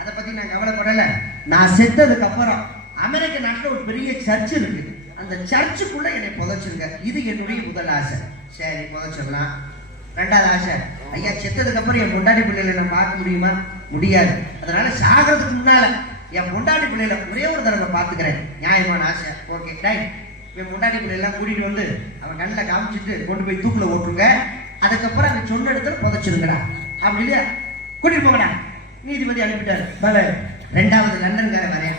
அதை பத்தி நான் கவலைப்படல. நான் செத்ததுக்கு அப்புறம் அமெரிக்க நாட்டுல ஒரு பெரிய சர்ச் இருக்கு. அந்த சர்ச்சுக்குள்ள என்னை புதைச்சிருங்க. இது என்னுடைய முதல் ஆசை. சரி, புதைச்சிடலாம். ரெண்டாவது ஆசை, ஐயா செத்ததுக்கு அப்புறம் என் பொண்டாட்டி பிள்ளைகளை நான் பார்க்க முடியுமா? முடியாது. அதனால சாகிறதுக்கு முன்னால என் பொண்டாட்டி பிள்ளைகளை ஒரே ஒரு தடவை பார்த்துக்கிறேன். நியாயமான ஆசை. Okay right. என் பொண்டாட்டி பிள்ளைலாம் கூட்டிட்டு வந்து அவன் கண்ணில் காமிச்சிட்டு கொண்டு போய் தூக்குல ஓட்டுருங்க. அதுக்கப்புறம் அவன் சொன்ன இடத்துல புதைச்சிருங்கடா. அப்படி இல்லையா, கூட்டிட்டு போங்கடா. நீதிபதி அனுப்பிட்டாரு. பல ரெண்டாவது லண்டன்காரன் வரேன்.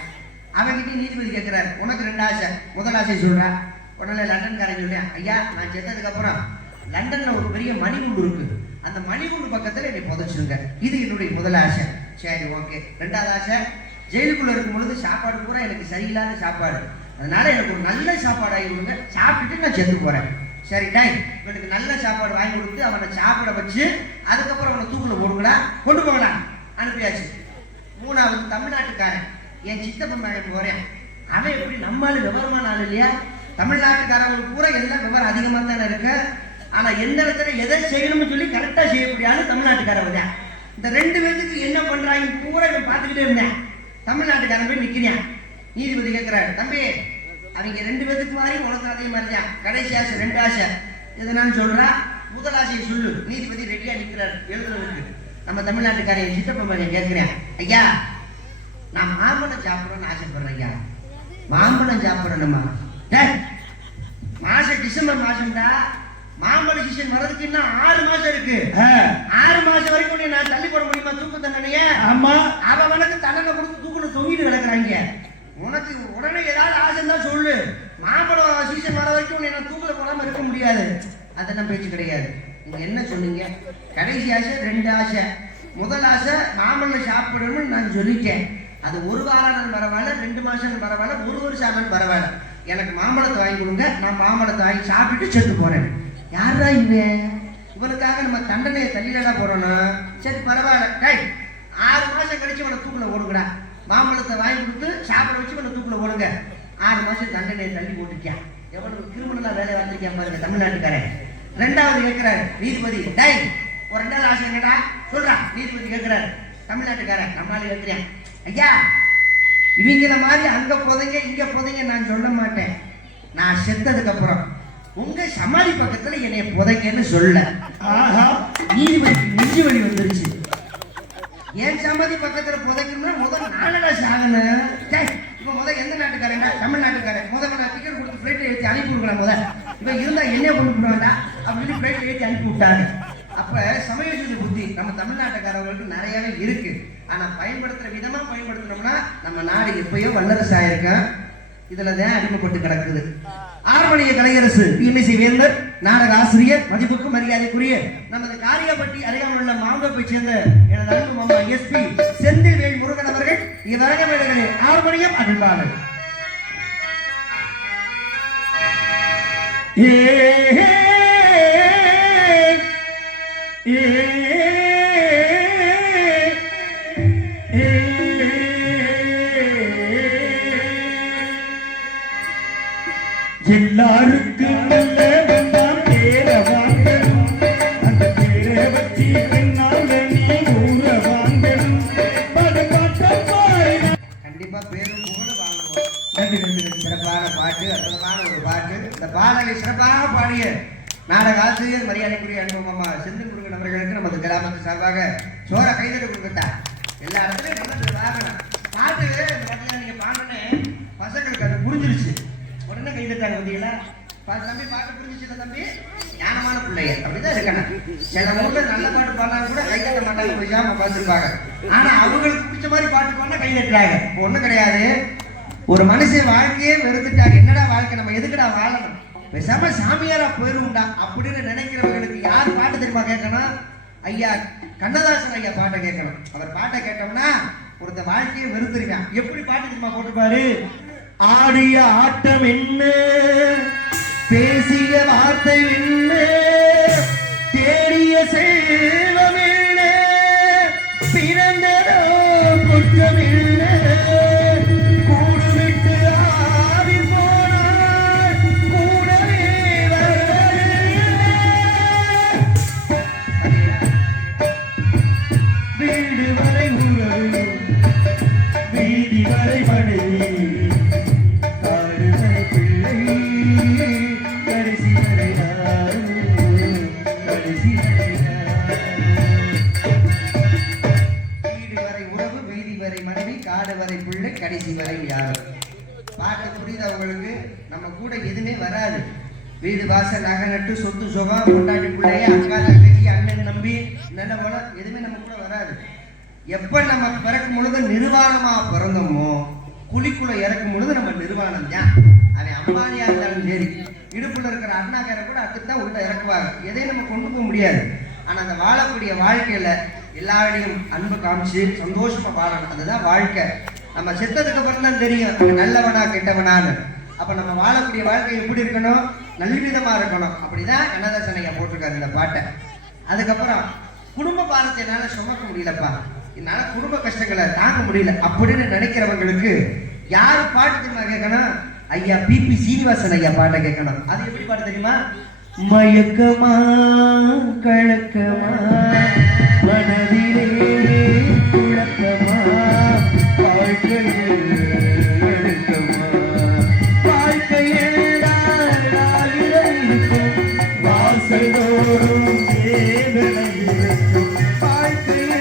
அவன்கிட்ட நீதிபதி கேட்கிறாரு, உனக்கு ரெண்டு ஆசை, முதல் ஆசை சொல்றா. உடனே லண்டன்காரன் சொல்றேன், ஐயா நான் செத்ததுக்கு அப்புறம் லண்டன்ல ஒரு பெரிய மணிகுண்டு இருக்கு, அந்த மணிகுண்டு பக்கத்துல என்னை புதைச்சிருங்க. இது என்னுடைய முதல் ஆசை. சரி ஓகே. ரெண்டாவது ஆசை, ஜெயிலுக்குள்ள இருக்கும் பொழுது சாப்பாடு பூரா எனக்கு சரியில்லாத சாப்பாடு, அதனால எனக்கு ஒரு நல்ல சாப்பாடு ஆகி கொடுங்க, சாப்பிட்டுட்டு நான் செத்து போறேன். சரி டைம், இவனுக்கு நல்ல சாப்பாடு வாங்கி கொடுத்து அவனை சாப்பிட வச்சு அதுக்கப்புறம் அவனை தூக்குல போடுங்களா, கொண்டு போகலாம், அனுப்பியாச்சு. மூணாவது தமிழ்நாட்டுக்காரன், என் சித்தப்பன் மகன் போறேன். அவன் எப்படி நம்மளால விவரமான ஆள் இல்லையா? தமிழ்நாட்டுக்காரங்களுக்கு பூரா எல்லாம் விவரம் அதிகமா தானே இருக்கு. ஆனா எந்த இடத்துல எதை செய்யணும்னு சொல்லி கரெக்டா செய்யக்கூடிய ஆளு தமிழ்நாட்டுக்காரன் தான். இந்த ரெண்டு பேருக்கு என்ன பண்றாங்க பூரா இவன் பார்த்துக்கிட்டே இருந்தேன். தமிழ்நாட்டுக்காரன் போய் நிக்கிறேன். நீதிபதி கேட்கிறாரு, தம்பி அவங்க ரெண்டு பேருக்கு மாதிரி உனக்கு அதே மாதிரி தான், கடைசி ஆசை ரெண்டு ஆசை எதனான்னு சொல்றா, முதல் ஆசையை சொல்லு. நீதிபதி ரெடியா நிற்கிறார் எழுதுறதுக்கு. நம்ம தமிழ்நாட்டுக்காரன் சித்தப்பன் மகன் கேட்கிறேன், ஐயா நான் மாம்பழம் சாப்பிடணும்னு ஆசைப்படுறேன். ஐயா மாம்பழம் சாப்பிடணுமா? மாசம் டிசம்பர் மாசம்டா, மாம்பழ சீசன் வர்றதுக்கு இன்னும் 6 மாசம் இருக்கு. 6 மாசம் வரைக்கும் நான் தள்ளி போட முடியுமா தூக்கு தண்டனைய? ஆமா, அவனுக்கு தண்டனை கொடுத்து தூக்குல தொங்கிட்டு கிடக்குறாங்க. உனக்கு உடனே ஏதாவது ஆசை தான் சொல்லு. மாம்பழம் சீசன் வர வரைக்கும் நான் தூக்குல போடாம இருக்க முடியாது. அதெல்லாம் பேச்சு கிடையாது. நீங்க என்ன சொன்னீங்க? கடைசி ஆசை ரெண்டு ஆசை. முதல் ஆசை மாம்பழம் சாப்பிடணும்னு நான் சொல்லிட்டேன். அது ஒரு வாரம் பரவாயில்ல, 2 மாசம் பரவாயில்ல, 1 வருஷம் பரவாயில்ல, எனக்கு மாம்பழத்தை வாங்கி கொடுங்க, நான் மாம்பழத்தை வாங்கி சாப்பிட்டுட்டு செத்து போறேன். யாரா இவன்? இவனுக்காக நம்ம தண்டனையை தள்ளிடா போறோம்னா சரி பரவாயில்ல. 6 மாசம் கழிச்சு இவனை தூக்குல ஓடுங்கடா, மாம்பழத்தை வாங்கி கொடுத்து சாப்பிட வச்சு இவனை தூக்குல ஓடுங்க. 6 மாசம் தண்டனையை தள்ளி போட்டுருக்கேன். எவனுக்கு கிரிமினலா வேலை வந்திருக்கேன் பாருங்க தமிழ்நாட்டுக்காரன். ரெண்டாவது கேட்கிறாரு நீதிபதி, ஒரு ரெண்டாவது ஆசை என்னடா சொல்றா. நீதிபதி கேட்கிறாரு தமிழ்நாட்டுக்காரன். நம்மளால கேட்கிறேன், ஐயா இவங்கள மாதிரி அங்க புதைங்க இங்க புதைங்க நான் சொல்ல மாட்டேன். நான் செத்ததுக்கு அப்புறம் உங்க சமாதி பக்கத்துல என்னைய புதைங்கன்னு சொல்ல. ஆஹா, நீதிபதி நெஞ்சு வலி வந்துருச்சு. என் சமாதி பக்கத்துல புதைக்கணும்னா முதல் நாளடா சாகணும். இப்ப முதல் எந்த நாட்டுக்காரங்க? தமிழ்நாட்டுக்காரன். முதல்ல நான் டிக்கெட் கொடுத்து பிளைட்ல ஏற்றி அனுப்பி விடுறேன். முதல் இவன் இருந்தா என்ன கொண்டு வேண்டாம் அப்படின்னு பிளைட்ல ஏற்றி அனுப்பி விட்டாங்க. அப்ப சமயோஜித புத்தி நம்ம தமிழ்நாட்டுக்காரர்களுக்கு நிறையவே இருக்கு. ஆனா பயன்படுத்துற விதமா பயன்படுத்தினோம்னா நம்ம நாடு எப்பயோ வல்லரசு ஆயிருக்கேன். இதுலதான் அடிமைப்பட்டு கிடக்குது. ஆர்மணிய கலையரசு இன்னிசை வேந்தர், நாடக ஆசிரியர், மதிப்புக்கும் மரியாதைக்குரிய நமது காரியப்பட்டி அருகாமல் உள்ள மாந்தோப்பை சேர்ந்த எனது அன்பு மாமா SP செந்தில்வேல் முருகன் அவர்கள் இவ்வரங்கமேடைகளில் ஆர்மணியம் அருள்வாளர். எல்லாருக்கும் நல்ல வண்ணம் பேர வாங்கணும், அந்த பேரை வச்சு பின்னால நீ ஊர வாங்கணும். கண்டிப்பா பேரும் புகழ் வாங்குவோம். நன்றி நன்றி. சிறப்பான பாட்டு, அற்புதமான ஒரு பாட்டு. இந்த பாடலை சிறப்பாக பாடிய நாடக ஆசிரியர் மரியாதைக்குரிய அன்பு மாமா செந்தில் முருகன் அவர்களுக்கு நமது கிராமத்து சார்பாக சோற கைதட்டு கொடுத்தார். எல்லா இடத்துலையும் நல்லது வாங்கணும். பாட்டு நீங்க பாடனே பசங்களுக்கு அது புரிஞ்சிருச்சு. உடனே கைதட்டாங்க. வந்தீங்களா தம்பி பாட்டு புரிஞ்சிச்சுல தம்பி, ஞானமான பிள்ளைய அப்படிதான் இருக்கணும். சில ஊர்ல நல்ல பாட்டு பாடினாலும் கூட கை தட்ட மாட்டாங்க, பேசாம பார்த்துருப்பாங்க. ஆனா அவங்களுக்கு பிடிச்ச மாதிரி பாட்டு பாடினா கை தட்டுறாங்க. ஒண்ணும் கிடையாது. ஒரு மனுஷன் வாழ்க்கையே வெறுத்துட்டாங்க. என்னடா வாழ்க்கை, நம்ம எதுக்குடா வாழணும், பேசாம சாமியாரா போயிருந்தா அப்படின்னு நினைக்கிறவங்களுக்கு யார் பாட்டு தெரியுமா கேட்கணும்? ஐயா கண்ணதாசன் ஐயா பாட்டை கேட்கணும். அவர் பாட்டை கேட்டோம்னா ஒருத்த வாழ்க்கையை வெறுத்துருக்கான். எப்படி பாட்டு தெரியுமா போட்டுப்பாரு? ஆடிய ஆட்டம் என்ன, பேசிய வார்த்தை என்ன, தேடிய செல்வம் என்ன, பிறந்ததோ குற்றம் என்ன, கூடு விட்டு ஆவி போனார் கூடவே வீடு வரை உறவு, வீதி வரை மனைவி, கடைசி வரை யாரும். பாட்டு புரியுது உங்களுக்கு? நம்ம கூட எதுவுமே வராது. வீடு வாசல் நகை நட்டு சொத்து சுகம் கொண்டாடி பிள்ளைய அக்கா தங்கச்சி அண்ணன் நம்பி நல்ல வளம் எதுவுமே நம்ம கூட வராது. எப்ப நம்ம பிறக்கும் பொழுது நிர்வாணமா பிறந்தோமோ குழிக்குள்ள இறக்கும் பொழுது நம்ம நிர்வாணம் தான். அவன் அம்பானியா இருந்தாலும் சரி, இடுப்புல இருக்கிற அண்ணாக்கார கூட அதுதான் உள்ள இறக்குவாங்க. எதையும் நம்ம கொண்டு போக முடியாது. ஆனா அந்த வாழக்கூடிய வாழ்க்கையில எல்லாரையும் அன்பு காமிச்சு சந்தோஷமா வாழணும். அதுதான் வாழ்க்கை. நம்ம செத்ததுக்கு அப்புறம் தான் தெரியும் நல்லவனா கெட்டவனான்னு. அப்ப நம்ம வாழக்கூடிய வாழ்க்கை எப்படி இருக்கணும்? நல்லவிதமா இருக்கணும். அப்படிதான் கண்ணதாசன் ஐயா போட்டிருக்காரு இந்த பாட்டை. அதுக்கப்புறம் குடும்ப பாரத்தை என்னால சுமக்க முடியலப்பா, என்னால குடும்ப கஷ்டங்களை தாங்க முடியல அப்படின்னு நினைக்கிறவங்களுக்கு யாரு பாட்டு தெரியுமா கேட்கணும்? ஐயா பிபி சீனிவாசன் ஐயா பாட்டை கேட்கணும். அது எப்படி பாட்டு தெரியுமா? மயக்கமா கழக்கமா மனதிலே குழப்பமா வாழ்க்கையில் எழுக்கமா வாழ்க்கையில் வாசல் தோறும் வேதனை இருக்கும் வாழ்க்கையில்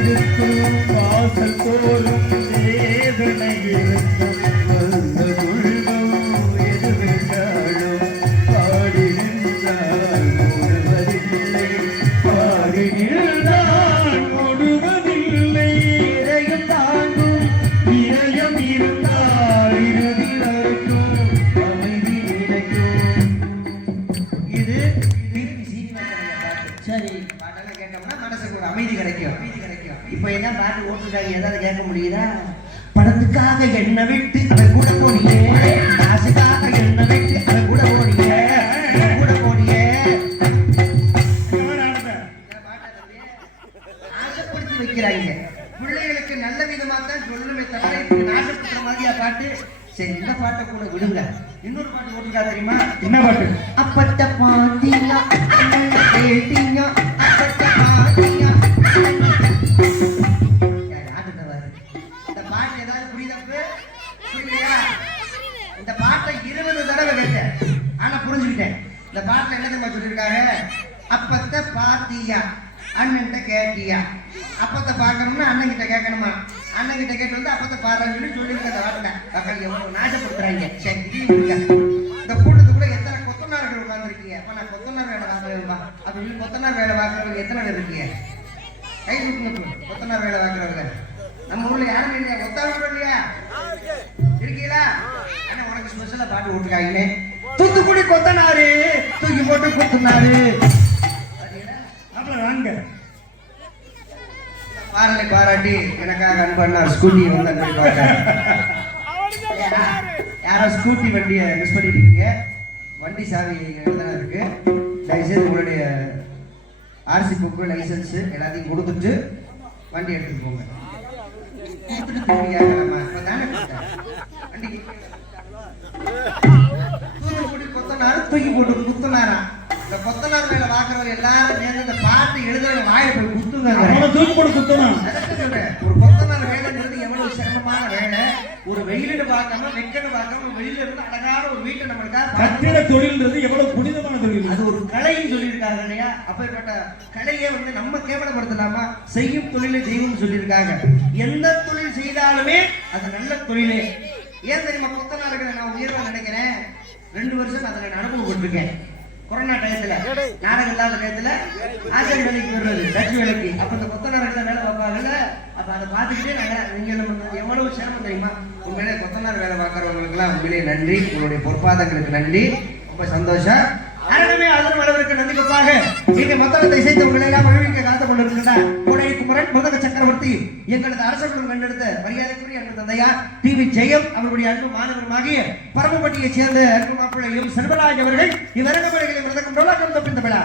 இருக்கும் வாசல் தோறும் வேதனை இருக்கும் ஏதாவது கேட்க முடியுதா? பணத்துக்காக என்ன விட்டு அவன் கூட போனியே, காசுக்காக என்ன விட்டு அவன் கூட போனியே, கூட போனியே. ஆசைப்படுத்தி வைக்கிறாங்க பிள்ளைகளுக்கு. நல்ல விதமா தான் சொல்லணுமே தவிர இப்படி நாசப்படுற மாதிரியா பாட்டு. சரி, இந்த பாட்டை கூட விடுங்க. இன்னொரு பாட்டு போட்டுக்கா தெரியுமா? என்ன பாட்டு? அப்பட்ட பாத்தீங்க கேட்டீங்க அப்பட்ட பாத்தீங்க. இந்த பாட்டை 20 தடவை கேட்டேன், ஆனா புரிஞ்சுக்கிட்டேன். இந்த பாட்டுல என்ன தெரியுமா சொல்லியிருக்காங்க? அப்பத்த பாத்தியா அண்ணன்கிட்ட கேட்டியா. அப்பத்த பாக்கணும்னா அண்ணன் கிட்ட கேட்கணுமா, அண்ணன் கிட்ட கேட்டு வந்து அப்பத்த பாடுறேன்னு சொல்லியிருக்க. அந்த பாட்டுல மக்கள் எவ்வளவு நாசப்படுத்துறாங்க. சரி, இந்த கூட்டத்துக்குள்ள எத்தனை கொத்தனார்கள் உட்கார்ந்துருக்கீங்க? அப்ப நான் கொத்தனார் வேலை பார்க்கறேன்பா அப்படின்னு கொத்தனார் வேலை பார்க்கறவங்க எத்தனை பேர் இருக்கீங்க? கை தூக்குங்க. கொத்தனார் வேலை பார்க்கறவங்க நம்ம ஊர்ல யாரும் இல்லையா? ஒத்தாங்க இல்லையா? இருக்கீங்களா? ஆனா உனக்கு ஸ்பெஷலா பாட்டு விட்டுருக்காங்களே. தூத்துக்குடி கொத்தனாரு தூக்கி போட்டு கொத்தனாரு வாங்க. பாரலை பாராட்டி எனக்காக அன்பண்ணார் ஸ்கூட்டி வந்து யாரோ ஸ்கூட்டி வண்டியை மிஸ் பண்ணிட்டு இருக்கீங்க. வண்டி சாவி தான் இருக்கு. தயவுசெய்து உங்களுடைய ஆர்சி புக்கு லைசன்ஸ் எல்லாத்தையும் கொடுத்துட்டு வண்டி எடுத்துட்டு போங்க. தூக்கி போட்டு குத்துனாரா? இந்த கொத்தனார் மேல வாக்குறவங்க எல்லாரும் சேர்ந்து இந்த பாட்டு எழுதுறவங்க வாயில போய் குத்துங்க. தூக்கி போட்டு குத்தணும். ஒரு கொத்தனார் வேலைங்கிறது எவ்வளவு சிரமமான வேலை. ஒரு வெயிலிட்டு பார்க்காம வெக்கன்னு பார்க்காம வெளியில இருந்து அழகான ஒரு வீட்டை நம்மளுக்காக கட்டிட தொழில்ன்றது எவ்வளவு புனிதமான தொழில். அது ஒரு கலைன்னு சொல்லியிருக்காங்க இல்லையா? அப்பேற்பட்ட கலையை வந்து நம்ம கேவலப்படுத்தலாமா? செய்யும் தொழிலை செய்யும் சொல்லியிருக்காங்க. எந்த தொழில் செய்தாலுமே அது நல்ல தொழிலே. ஏன் தெரியுமா? கொத்தனார்களை நான் உயர்வா நினைக்கிறேன். 2 வருஷம் அதில் நான் அனுபவப்பட்டிருக்கேன். கொரோனா டயத்துல நாடகம் இல்லாத டயத்துல ஆசிரியர் வேலைக்கு வருவது சர்ச் வேலைக்கு. அப்ப இந்த கொத்தனார் வேலை பார்ப்பாங்கல்ல, அப்ப அதை பார்த்துக்கிட்டே நீங்க எவ்வளவு சிரமம் தெரியுமா? உண்மையிலே கொத்தனார் வேலை பார்க்கறவங்களுக்கு எல்லாம் உண்மையிலே நன்றி. உங்களுடைய பொறுப்பாதங்களுக்கு நன்றி. ரொம்ப சந்தோஷம். அரணமே அதன் அளவிற்கு நந்திப்பாக இங்கே மத்தளத்தை இசைத்தவர்கள் எல்லாம் மகிழ்விக்க காத்து கொண்டிருக்கின்றார். கோடை குமரன் முதக சக்கரவர்த்தி எங்களது அரசர்களும் கண்டெடுத்த மரியாதைக்குரிய அன்பு தந்தையா டிவி ஜெயம் அவருடைய அன்பு மாணவருமாகிய பரமப்பட்டியை சேர்ந்த அன்பு மாப்பிள்ளையும் செல்வராஜ் அவர்கள் இவ்வரங்கமலைகளை மிருதகம் டோலாக்கம் தொப்பிந்த விழா.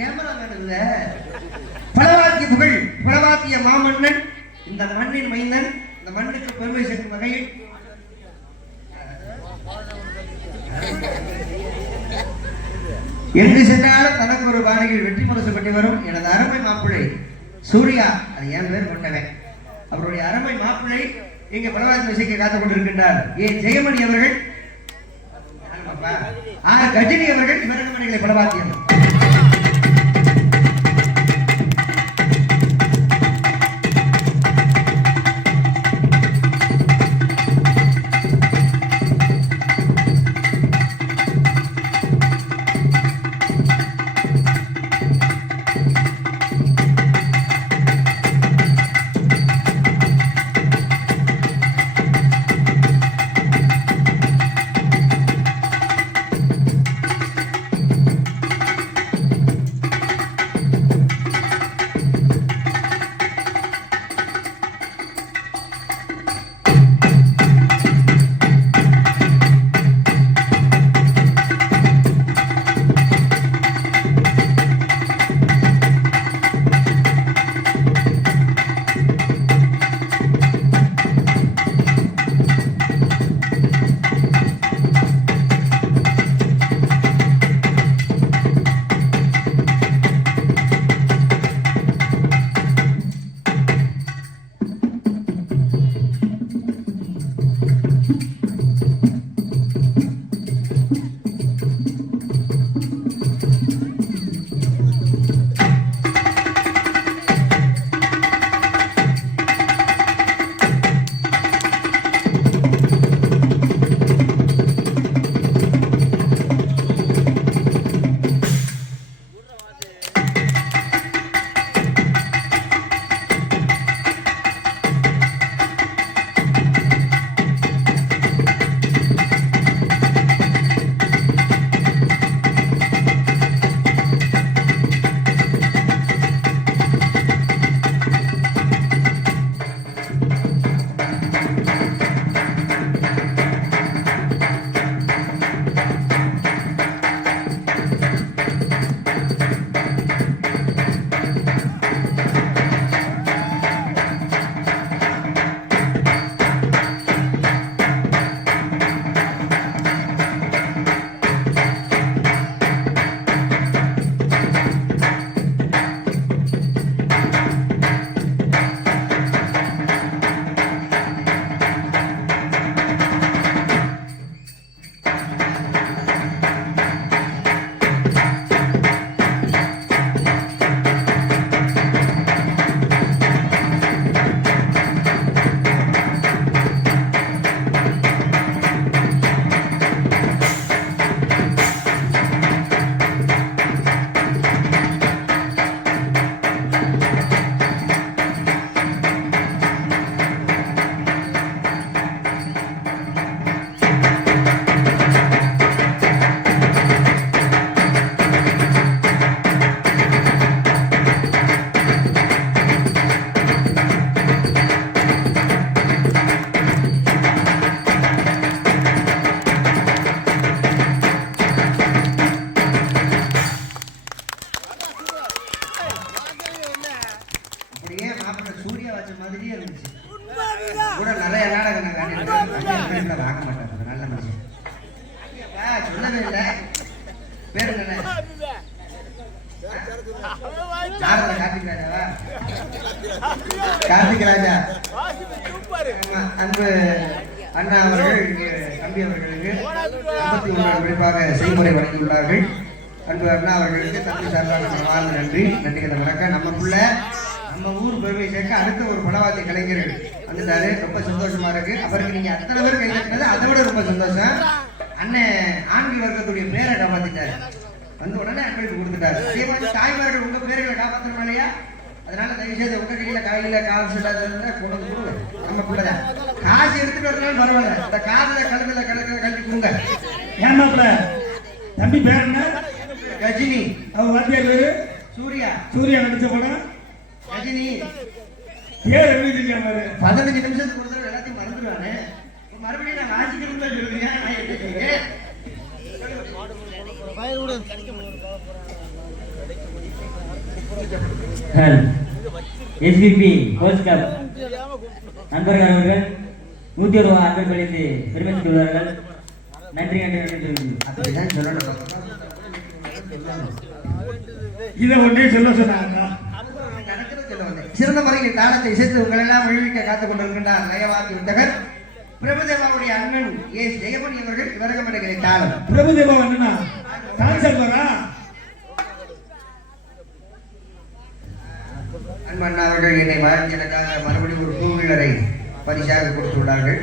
கேமராமேன் இல்ல, பலவாத்திய புகழ் பலவாத்திய மாமன்னன், இந்த மண்ணின் மைந்தன், இந்த மண்ணுக்கு பெருமை சேர்க்கும் வகையில் எங்கு சென்றாலும் தனக்கு ஒரு பாணியில் வெற்றி முரசு பெற்று வரும் எனது அருமை மாப்பிள்ளை சூர்யா. அது என் பேர் கொண்டவன். அவருடைய அருமை மாப்பிள்ளை இங்க பலவாத்திய இசைக்க காத்துக் கொண்டிருக்கின்றார். ஜெயமணி அவர்கள், கஜினி அவர்கள், இவரது மணிகளை பலவாத்தியம். கூட நிறைய நாடகம் வாங்க மாட்டாங்க. நல்ல மனுஷன் சொல்லவே இல்லை. பேரு என்ன? கார்த்திக் ராஜா. அன்பு அண்ணா அவர்கள் தம்பி அவர்களுக்கு 51 குறிப்பாக செய்முறை வழங்கியுள்ளார்கள். அன்பு அண்ணா அவர்களுக்கு தம்பி சார்பாக வாழ்ந்த நன்றி. நன்றிகளை வணக்கம். நம்ம ஊர் பெருமை சேர்க்க அடுத்த ஒரு பலவாத்திய கலைஞர்கள் வந்துட்டாரு. ரொம்ப சந்தோஷமா இருக்கு. அவருக்கு நீங்க அத்தனை பேர் கைது அதை விட ரொம்ப சந்தோஷம். அண்ணன் ஆண்கள் வர்க்கத்துடைய பேரை காப்பாத்திட்டாரு. வந்த உடனே அன்பளிப்பு கொடுத்துட்டாரு. அதே மாதிரி தாய்மார்கள் உங்க பேர்களை காப்பாற்றணும் இல்லையா? அதனால தயவு செய்து உங்க கையில கையில காசு இல்லாத கொண்டு வந்து கொடுங்க. நம்ம பிள்ளைதான் காசு எடுத்துட்டு வரலாம் பரவாயில்ல. இந்த காதுல கழுத்துல கழட்டி கொடுங்க. ஏமாப்ல தம்பி பேர் என்ன? ரஜினி. அவங்க வாத்தியார் பேரு சூர்யா. சூர்யா நடிச்ச படம் ரஜினி. பேர் எழுதிருக்கா பாரு. 15 நிமிஷத்துக்கு ஒரு தடவை எல்லாத்தையும் மறந்துடுவானே. மறுபடியும் நான் ஆட்சிக்கு தான் சொல்லுவீங்க. நான் எப்படி எஸ்பிபி கோல்ஸ் கப் நண்பர்கள் அவர்கள் 100 ரூபாய் அன்பளிப்பு அளித்து பெருமை கொள்வார்கள். நன்றி நன்றி நன்றி. அப்படிதான் சொல்லணும். இதை ஒன்றே சொல்ல சொன்னாங்க. சிறந்த முறையில் தாளத்தை இசைத்து உங்களெல்லாம் விழுவிக்க காத்துக் கொண்டிருக்கின்றார் லயவாக்கி வித்தகர் பிரபுதேவாவுடைய அண்ணன் எஸ் ஜெயமணி அவர்கள் விவரகமடைகளை தாளம். பிரபுதேவா அண்ணனா தான் சொல்றா. அன்பண்ணா அவர்கள் என்னை வாழ்த்தியதற்காக மறுபடியும் ஒரு 2 வீலரை பரிசாக கொடுத்து விடார்கள்.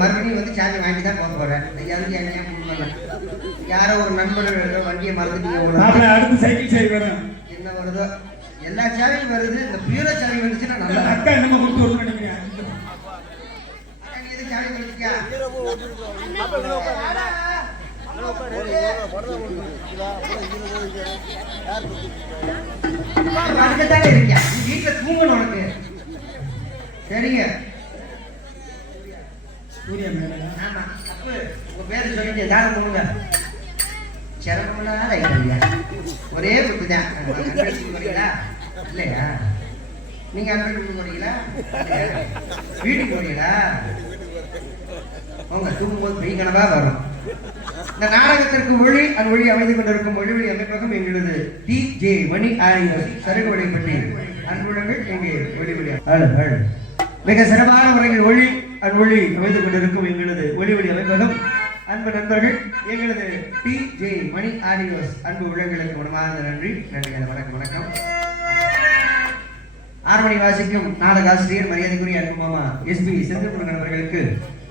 மறுபடியும் சாமி வாங்கி தான் போக போறேன். யாரோ ஒரு நண்பர்கள் வண்டியை மறந்துட்டீங்க. அடுத்து சைக்கிள் சேவை வரும். என்ன வருதோ எல்லா சேவையும் வருது. இந்த பியூரோ சேவை வந்துச்சுன்னா நல்லா. அக்கா என்னமா கொடுத்து வரும்னு நினைக்கிறேன். எது சேவை வந்துச்சியா? அதுக்குதானே இருக்கியா? வீட்டுல தூங்கணும் உனக்கு. சரிங்க. சூர்யா மேல. ஆமா. அப்ப உங்க பேரு சொல்லிட்டு தானம் பண்ணுங்க. சிரமம்லாம் இல்லையா? ஒரே புத்துதான். வரீங்களா? இல்லையா? நீங்க அன்பு போறீங்களா? வீட்டுக்கு போறீங்களா? உங்க தூங்கும்போது பெய் கனவா வரும். இந்த நாடகத்திற்கு ஒளி அந்த ஒளி அமைந்து கொண்டிருக்கும் ஒளி அமைப்பகம் எங்களது டி.ஜே. மணி ஆரியர் சருகுவடை பற்றி அன்புள்ளங்கள் எங்கே ஒளி மிக சிறப்பான முறையில் ஒளி அந்த ஒளி அமைந்து கொண்டிருக்கும் எங்களது ஒளி அமைப்பகம் அன்பு நண்பர்கள் எங்களது டி.ஜே. மணி ஆரியர்ஸ் அன்பு உள்ளங்களுக்கு மனமார்ந்த நன்றி. வணக்கம் வணக்கம். 6 மணி வாசிக்கும் நாடக ஆசிரியர் மரியாதைக்குரிய அன்பு மாமா எஸ்பி செந்தில்குமரன் அவர்களுக்கு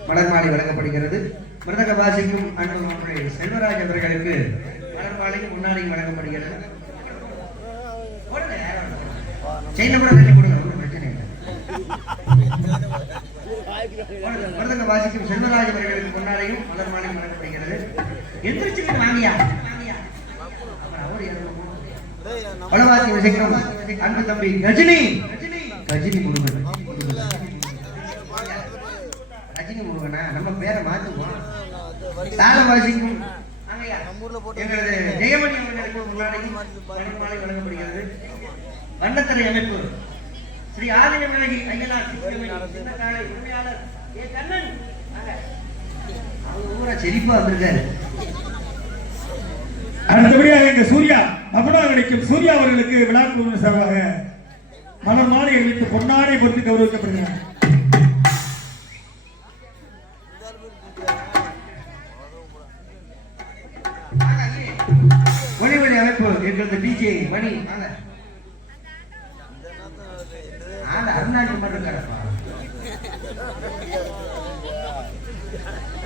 மலர் மாலை வழங்கப்படுகிறது. மிருதக வாசிக்கும் அன்பு மாப்பிள்ளை செல்வராஜ் அவர்களுக்கு மலர் மாலையும் முன்னாடியும் வழங்கப்படுகிறது. செய்த கூட தள்ளி கொடுங்க, ஒன்றும் பிரச்சனை இல்லை. மிருதக வாசிக்கும் செல்வராஜ் அவர்களுக்கு முன்னாடியும் மலர் மாலையும் வழங்கப்படுகிறது. எந்திரிச்சுக்கிட்டு வாங்கியா பலவாசி விசைக்கும் அன்பு தம்பி ரஜினி முருகன். ரஜினி முருகனா நம்ம பேரை மாத்துவோம். தாளவாசிக்கும் எங்களது ஜெயமணி அவர்களுக்கு முன்னாடியும் மாலை வழங்கப்படுகிறது. வண்ணத்திரை அமைப்பு ஸ்ரீ ஆதினமிழகி ஐயனார் சின்னக்காலை உரிமையாளர் ஏ கண்ணன் அவங்க ஊரா செழிப்பா வந்திருக்காரு. அடுத்தபடியாக எங்க சூர்யா அபனா கிடைக்கும் சூர்யா அவர்களுக்கு விழா குழு சார்பாக மலர் மாலை அணிவித்து பொன்னாடை பொறுத்து கௌரவிக்கப்படுகிறார். ஒளி அமைப்பு எங்களது டி.ஜே. மணி அருணாட்டு மட்டும் கிடப்பா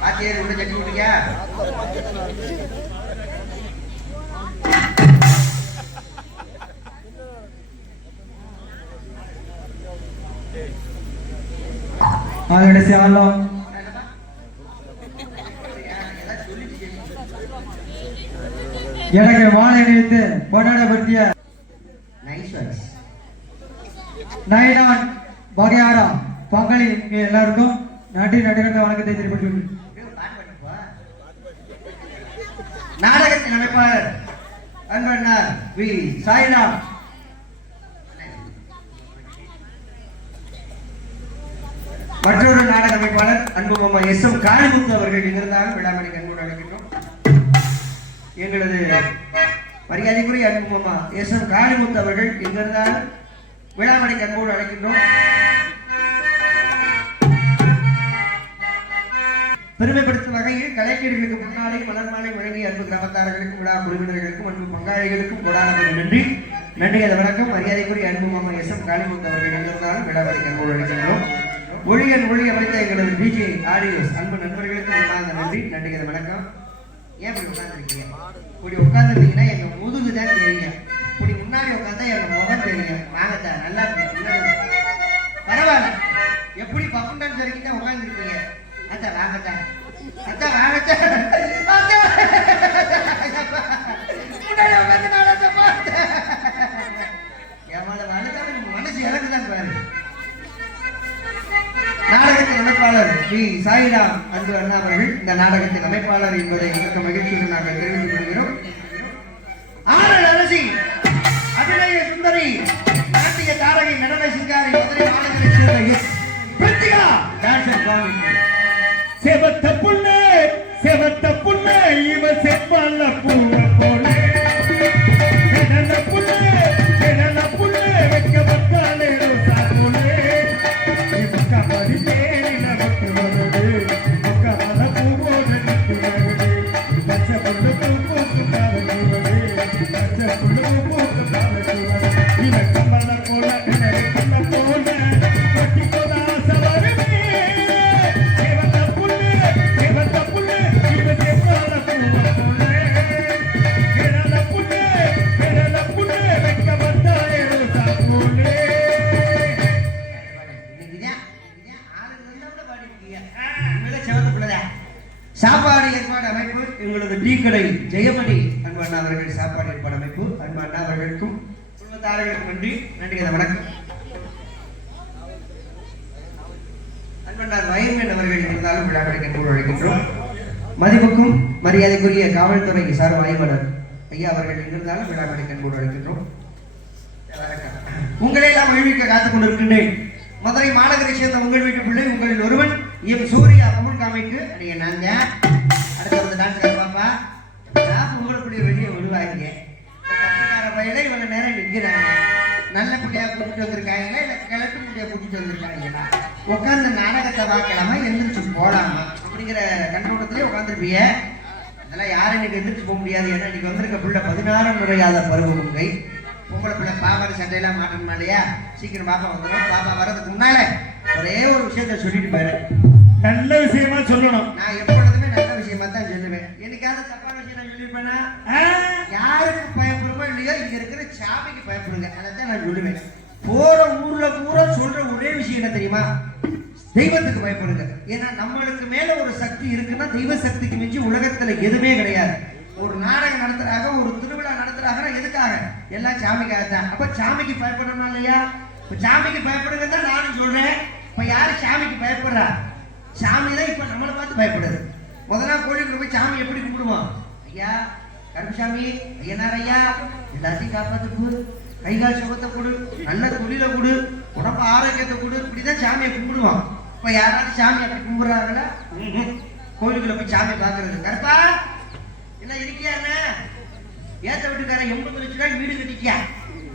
ஆச்சேரி உள்ள சட்டி விட்டியா? எனக்கு மாலை அணிவித்து கொண்டாடப்படுத்திய நயினான் வகையாரா பங்களி எல்லாருக்கும் நன்றி வணக்கத்தை தெரிவித்துள்ளேன். நாடகத்தின் அமைப்பாளர் அன்பண்ணார் வி. சாய்ராம், மற்றொரு நாடக அமைப்பாளர் அன்பு மாமா எஸ்.எம். காளிமுத்து அவர்கள் இங்கிருந்தாலும் விழாமணி கண்கூட அழைக்கின்றோம். எங்களது மரியாதைக்குரிய அன்பு மாமா எஸ்.எம். காளிமுத்து அவர்கள் இங்கிருந்தாலும் விழாமணி கண்கூட அழைக்கின்றோம். பெருமைப்படுத்தும் வகையில் கலைஞர்களுக்கு முன்னாலே மலர் மாலை வழங்கிய அன்பு கிராமத்தார்களுக்கும் விழா குழுவினர்களுக்கும் அன்பு பங்காளிகளுக்கும் கொடான நன்றி. வணக்கம். மரியாதைக்குரிய அன்பு மாமா எஸ்.எம். காளிமுத்து அவர்கள் இங்கிருந்தாலும் விழாமணி கண்கூட அழைக்கின்றோம். ஒளியன் ஒளி அமைத்த எங்களது டி.ஜே. ஆடியோஸ் அன்பு நண்பர்களுக்கு நன்றி. வணக்கம். ஏன் இப்படி உட்காந்துருக்கீங்க? இப்படி உட்காந்துருந்தீங்கன்னா எங்க முதுகு தான் தெரியும். இப்படி முன்னாடி உட்காந்தா எங்க முகம் தெரியும். வாங்கத்தான் நல்லா பரவாயில்ல. எப்படி பப்புண்டான்னு சொல்லிக்கிட்டு தான் உட்காந்துருக்கீங்க. அத்தா வாங்கத்தான் முன்னாடி உட்காந்து எவ்வளவு அழுதாலும் மனசு இறங்குதான் பாரு. நாடகத்தின் அமைப்பாளர் வி. சாய்ராம் அன்பு அண்ணா அவர்கள் இந்த நாடகத்தின் அமைப்பாளர் என்பதை மிக மகிழ்ச்சியுடன் நாங்கள் தெரிவித்துக் கொள்கிறோம். ஆடல் அரசி செவத்த புண்ணு செவத்த புண்ணு இவ செப்பால பூவ போலே செடல புண்ணு வெக்க வக்காலே ரோசா போலே இவக்க படி தேனில வட்டு வருது இவக்க வல பூவோட நிட்டு வருது பச்சை புண்ணு பூக்கு பாவடி வருது பச்சை புண்ணு பூக்கு பாவடி வருது இவ கமல போல நினைக்கல போல கொட்டி போல சவரமே செவத்த புண்ணு இவ செப்பால பூவ போலே செடல புண்ணு வெக்க வக்காலே ரோசா போலே சாப்பாடு ஏற்பாடு அமைப்பு எங்களது டீ கடை ஜெயமணி அன்பண்ணா அவர்கள் சாப்பாடு ஏற்பாடு அமைப்பு அன்பண்ணா அவர்களுக்கும் குடும்பத்தார்களுக்கும் நன்றி வணக்கம். அன்பண்ணார் வயமேன் அவர்கள் இருந்தாலும் விழா கிடைக்க அழைக்கின்றோம். மதிப்புக்கும் மரியாதைக்குரிய காவல்துறை சார் வாய்மலர் ஐயா அவர்கள் இருந்தாலும் விழா கிடைக்க அழைக்கின்றோம். உங்களை எல்லாம் மகிழ்விக்க காத்துக் கொண்டிருக்கின்றேன். மதுரை மாநகரை சேர்ந்த உங்கள் வீட்டு பிள்ளை உங்களில் ஒருவன் எம் சூர்யா அமுல் காமிக்கு நீங்க நாங்க அடுத்த வந்து டான்ஸ் பாப்பா நான் உங்களுக்குள்ளே வெளியே விழுவாங்க பையில இவ்வளவு நேரம் நிற்கிறாங்க. நல்ல பிள்ளையா கூட்டிட்டு வந்திருக்காங்களா இல்ல கிழக்கு பிள்ளையா கூட்டிட்டு வந்திருக்காங்களா உட்கார்ந்து நாடகத்தை பார்க்கலாமா எந்திரிச்சு போலாமா அப்படிங்கிற கண்ணோட்டத்திலே உட்காந்துருப்பீங்க. அதெல்லாம் யாரும் இன்னைக்கு எந்திரிச்சு போக முடியாது. ஏன்னா இன்னைக்கு வந்திருக்க பிள்ளை 16 நுழையாத பருவமுங்கை பொம்பளை பிள்ளை பாப்பாடு சட்டையெல்லாம் மாட்டணுமா இல்லையா? சீக்கிரம் பாப்பா வந்துடும். பாப்பா வர்றதுக்கு முன்னால ஒரே ஒரு விஷயத்த சொல்லிட்டு போயிரு. நல்ல விஷயமா சொல்லணும். நான் எப்பொழுதுமே நல்ல விஷயமா தான் சொல்லுவேன். என்னைக்காவது தப்பான விஷயம் நான் சொல்லியிருப்பேன்னா யாருக்கு பயப்படுமோ இல்லையோ இங்க இருக்கிற சாமிக்கு பயப்படுங்க. அதைத்தான் நான் சொல்லுவேன். போற ஊர்ல பூரா சொல்ற ஒரே விஷயம் என்ன தெரியுமா? தெய்வத்துக்கு பயப்படுங்க. ஏன்னா நம்மளுக்கு மேல ஒரு சக்தி இருக்குன்னா தெய்வ சக்திக்கு மிஞ்சி உலகத்துல எதுவுமே கிடையாது. ஒரு நாடகம் நடத்துறாங்க, ஒரு திருவிழா நடத்துறாங்கன்னா எதுக்காக? எல்லாம் சாமிக்காகத்தான். அப்ப சாமிக்கு பயப்படணும் இல்லையா? இப்ப சாமிக்கு பயப்படுங்க தான் நானும் சொல்றேன். இப்ப யாரு சாமிக்கு பயப்படுறா? சாமி தான் இப்ப நம்மளை பார்த்து பயப்படுது. முதல்ல கோயிலுக்கு போய் சாமி எப்படி கும்பிடுவோம்? ஐயா கருப்புசாமி, ஐயனார் ஐயா எல்லாத்தையும் காப்பாத்து கொடு, கைகால் சுகத்தை கொடு, நல்ல தொழில கொடு, உடம்பு ஆரோக்கியத்தை கொடு, இப்படிதான் சாமியை கும்பிடுவோம். இப்ப யாராவது சாமி அப்படி கும்பிடுறாங்களா? கோயிலுக்குள்ள போய் சாமியை பாக்குறது. கருப்பா என்ன இருக்கியா? என்ன ஏத்த வீட்டுக்காரன் 80 லட்சம் ரூபாய் வீடு கட்டிக்கியா?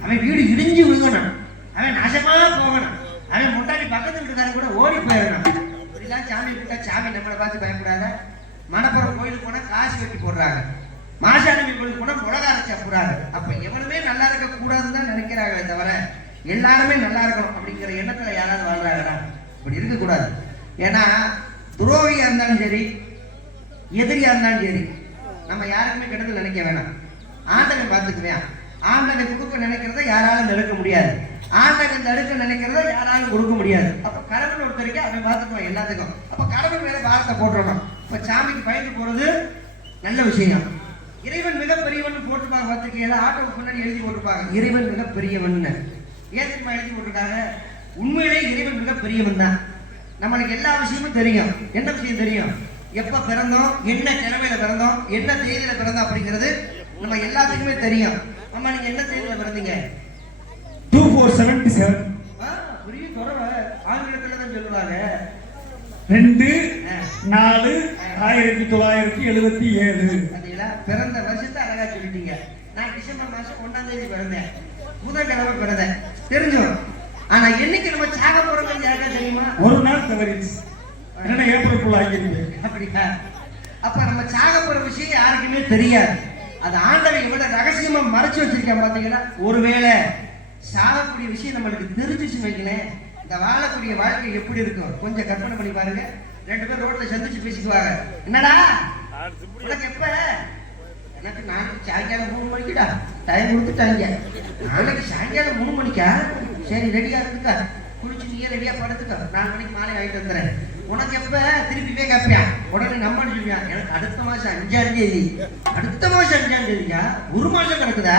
அவன் வீடு இடிஞ்சு விழுகணும், அவன் நாசமா போகணும், அவன் முட்டாடி பக்கத்து வீட்டுக்காரன் கூட ஓடி போயிடணும். இப்படிலாம் சாமி கூட்டா சாமி நம்மளை பார்த்து பயப்படாத. மணப்புறம் கோயிலுக்கு போனா காசு வெட்டி போடுறாங்க, மாசாணி கோயிலுக்கு போனா முளகாரச்சா போடுறாங்க. அப்ப எவனுமே நல்லா இருக்க கூடாதுன்னு தான் நினைக்கிறாங்களே தவிர எல்லாருமே நல்லா இருக்கணும் அப்படிங்கிற எண்ணத்துல யாராவது வாழ்றாங்களா? அப்படி இருக்கக்கூடாது. ஏன்னா துரோகியா இருந்தாலும் சரி, எதிரியா இருந்தாலும் சரி, நம்ம யாருக்குமே கெடுதல் நினைக்க வேணாம். ஆண்டவன் பார்த்துக்குவேன். ஆண்டவன் கொடுக்க நினைக்கிறத யாராலும் நெருக்க முடியாது, ஆண்டவன் தடுக்க நினைக்கிறத யாராலும் கொடுக்க முடியாது. அப்ப கடவுள் ஒருத்தருக்கு அவன் பார்த்துக்குவான் எல்லாத்துக்கும். அப்ப கடவுள் மேல பாரத்தை போட்டுறணும். இப்ப சாமிக்கு பயந்து போறது நல்ல விஷயம். இறைவன் மிகப்பெரியவன் போட்டுப்பாங்க. பார்த்துக்கீங்களா? ஆட்டோவுக்கு முன்னாடி எழுதி போட்டுப்பாங்க இறைவன் மிகப்பெரியவன். ஏன் தெரியுமா எழுதி போட்டுருக்காங்க? உண்மையிலே இறைவன் மிகப்பெரியவன் தான். நம்மளுக்கு எல்லா விஷயமும் தெரியும். என்ன விஷயம் தெரியும்? எப்ப பிறந்தோம், என்ன கிழமையில பிறந்தோம், என்ன தேதியில பிறந்தோம் அப்படிங்கிறது நம்ம எல்லாத்துக்குமே தெரியும். அம்மா நீங்க என்ன தேதியில பிறந்தீங்க? 2477. பெரிய குறவை ஆங்கிலத்துல தான் சொல்லுவாங்க. 2/4/1977. பாத்தீங்களா? பிறந்த வருஷத்தை அழகா சொல்லிட்டீங்க. நான் டிசம்பர் மாசம் 1ஆம் தேதி பிறந்தேன், புதன்கிழமை பிறந்தேன், தெரிஞ்சோம். ஆனா என்னைக்கு நம்ம சாக போறோம் யாருக்கா தெரியுமா? ஒரு நாள் தவறிச்சு. என்ன ஏப்ரல் ஃபுல் ஆகிருங்க. அப்படியா? அப்ப நம்ம சாக போற விஷயம் யாருக்குமே தெரியாது. அது ஆண்டவன் எவ்வளவு ரகசியமா மறைச்சு வச்சிருக்கேன் பாத்தீங்கன்னா. ஒருவேளை சாகக்கூடிய விஷயம் நம்மளுக்கு தெரிஞ்சிச்சு வைக்கலேன், இந்த வாழக்கூடிய வாழ்க்கை எப்படி இருக்கும் கொஞ்சம் கற்பனை பண்ணி பாருங்க. 2 பேர் ரோட்ல சந்திச்சு பேசிக்குவாங்க. என்னடா உனக்கு எப்ப? எனக்கு நாளைக்கு சாயங்காலம் 3 மணிக்குடா டைம் கொடுத்துட்டாங்க. நாளைக்கு சாயங்காலம் 3 மணிக்கா? சரி ரெடியா இருக்குக்கா, குளிச்சு நீயே ரெடியா படுத்துக்க, 4 மணிக்கு மாலை வாங்கிட்டு வந்துடுறேன். உனக்கு எப்ப? திருப்பிவே கேப்பியா? உடனே நம்பன்னு சொல்லுவியா? எனக்கு அடுத்த மாசம் 5ஆம் தேதி. அடுத்த மாசம் 5ஆம் தேதியா? 1 மாசம் கிடக்குதா?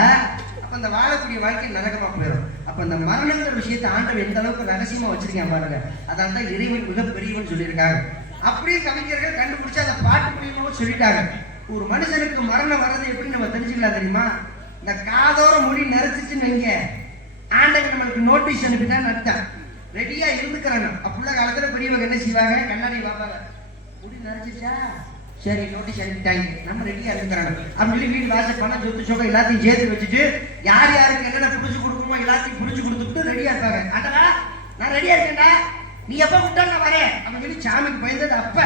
அப்ப அந்த வாழக்கூடிய வாழ்க்கை நரகமா போயிடும். அப்ப அந்த மரணங்கிற விஷயத்தை ஆண்டவன் எந்த அளவுக்கு ரகசியமா வச்சிருக்கேன் பாருங்க. அதான் தான் இறைவன் மிகப்பெரியவன் சொல்லியிருக்காங்க. அப்படியே கவிஞர்கள் கண்டுபிடிச்சு அதை பாட்டு மூலியமாவும் சொல்லிட்டாங்க. ஒரு மனுஷனுக்கு மரணம் வர்றது எப்படி நம்ம தெரிஞ்சுக்கலாம் தெரியுமா? இந்த காதோர மொழி நரைச்சிச்சுன்னு வைங்க, ஆண்டவன் நம்மளுக்கு நோட்டீஸ் அனுப்பிட்டான்னு அர்த்தம். ரெடியா இருந்துக்கிறாங்க. அப்புள்ள காலத்துல பெரியவங்க என்ன செய்வாங்க? கண்ணாடி பார்ப்பாங்க. முடி நரைச்சிச்சா சரி நோட்டீஸ் அனுப்பிட்டாங்க நம்ம ரெடியா இருக்கிறாங்க அப்படின்னு சொல்லி வீட்டு வாசல் பணம் சொத்து சொகம் எல்லாத்தையும் சேர்த்து வச்சுட்டு யார் யாருக்கு என்னென்ன புடிச்சு கொடுக்குமோ எல்லாத்தையும் புடிச்சு கொடுத்துட்டு ரெடியா இருப்பாங்க. ஆட்டவா நான் ரெடியா இருக்கேன்டா, நீ எப்ப விட்டாலும் நான் வரேன் அப்படின்னு சொல்லி சாமிக்கு பயந்தது அப்ப.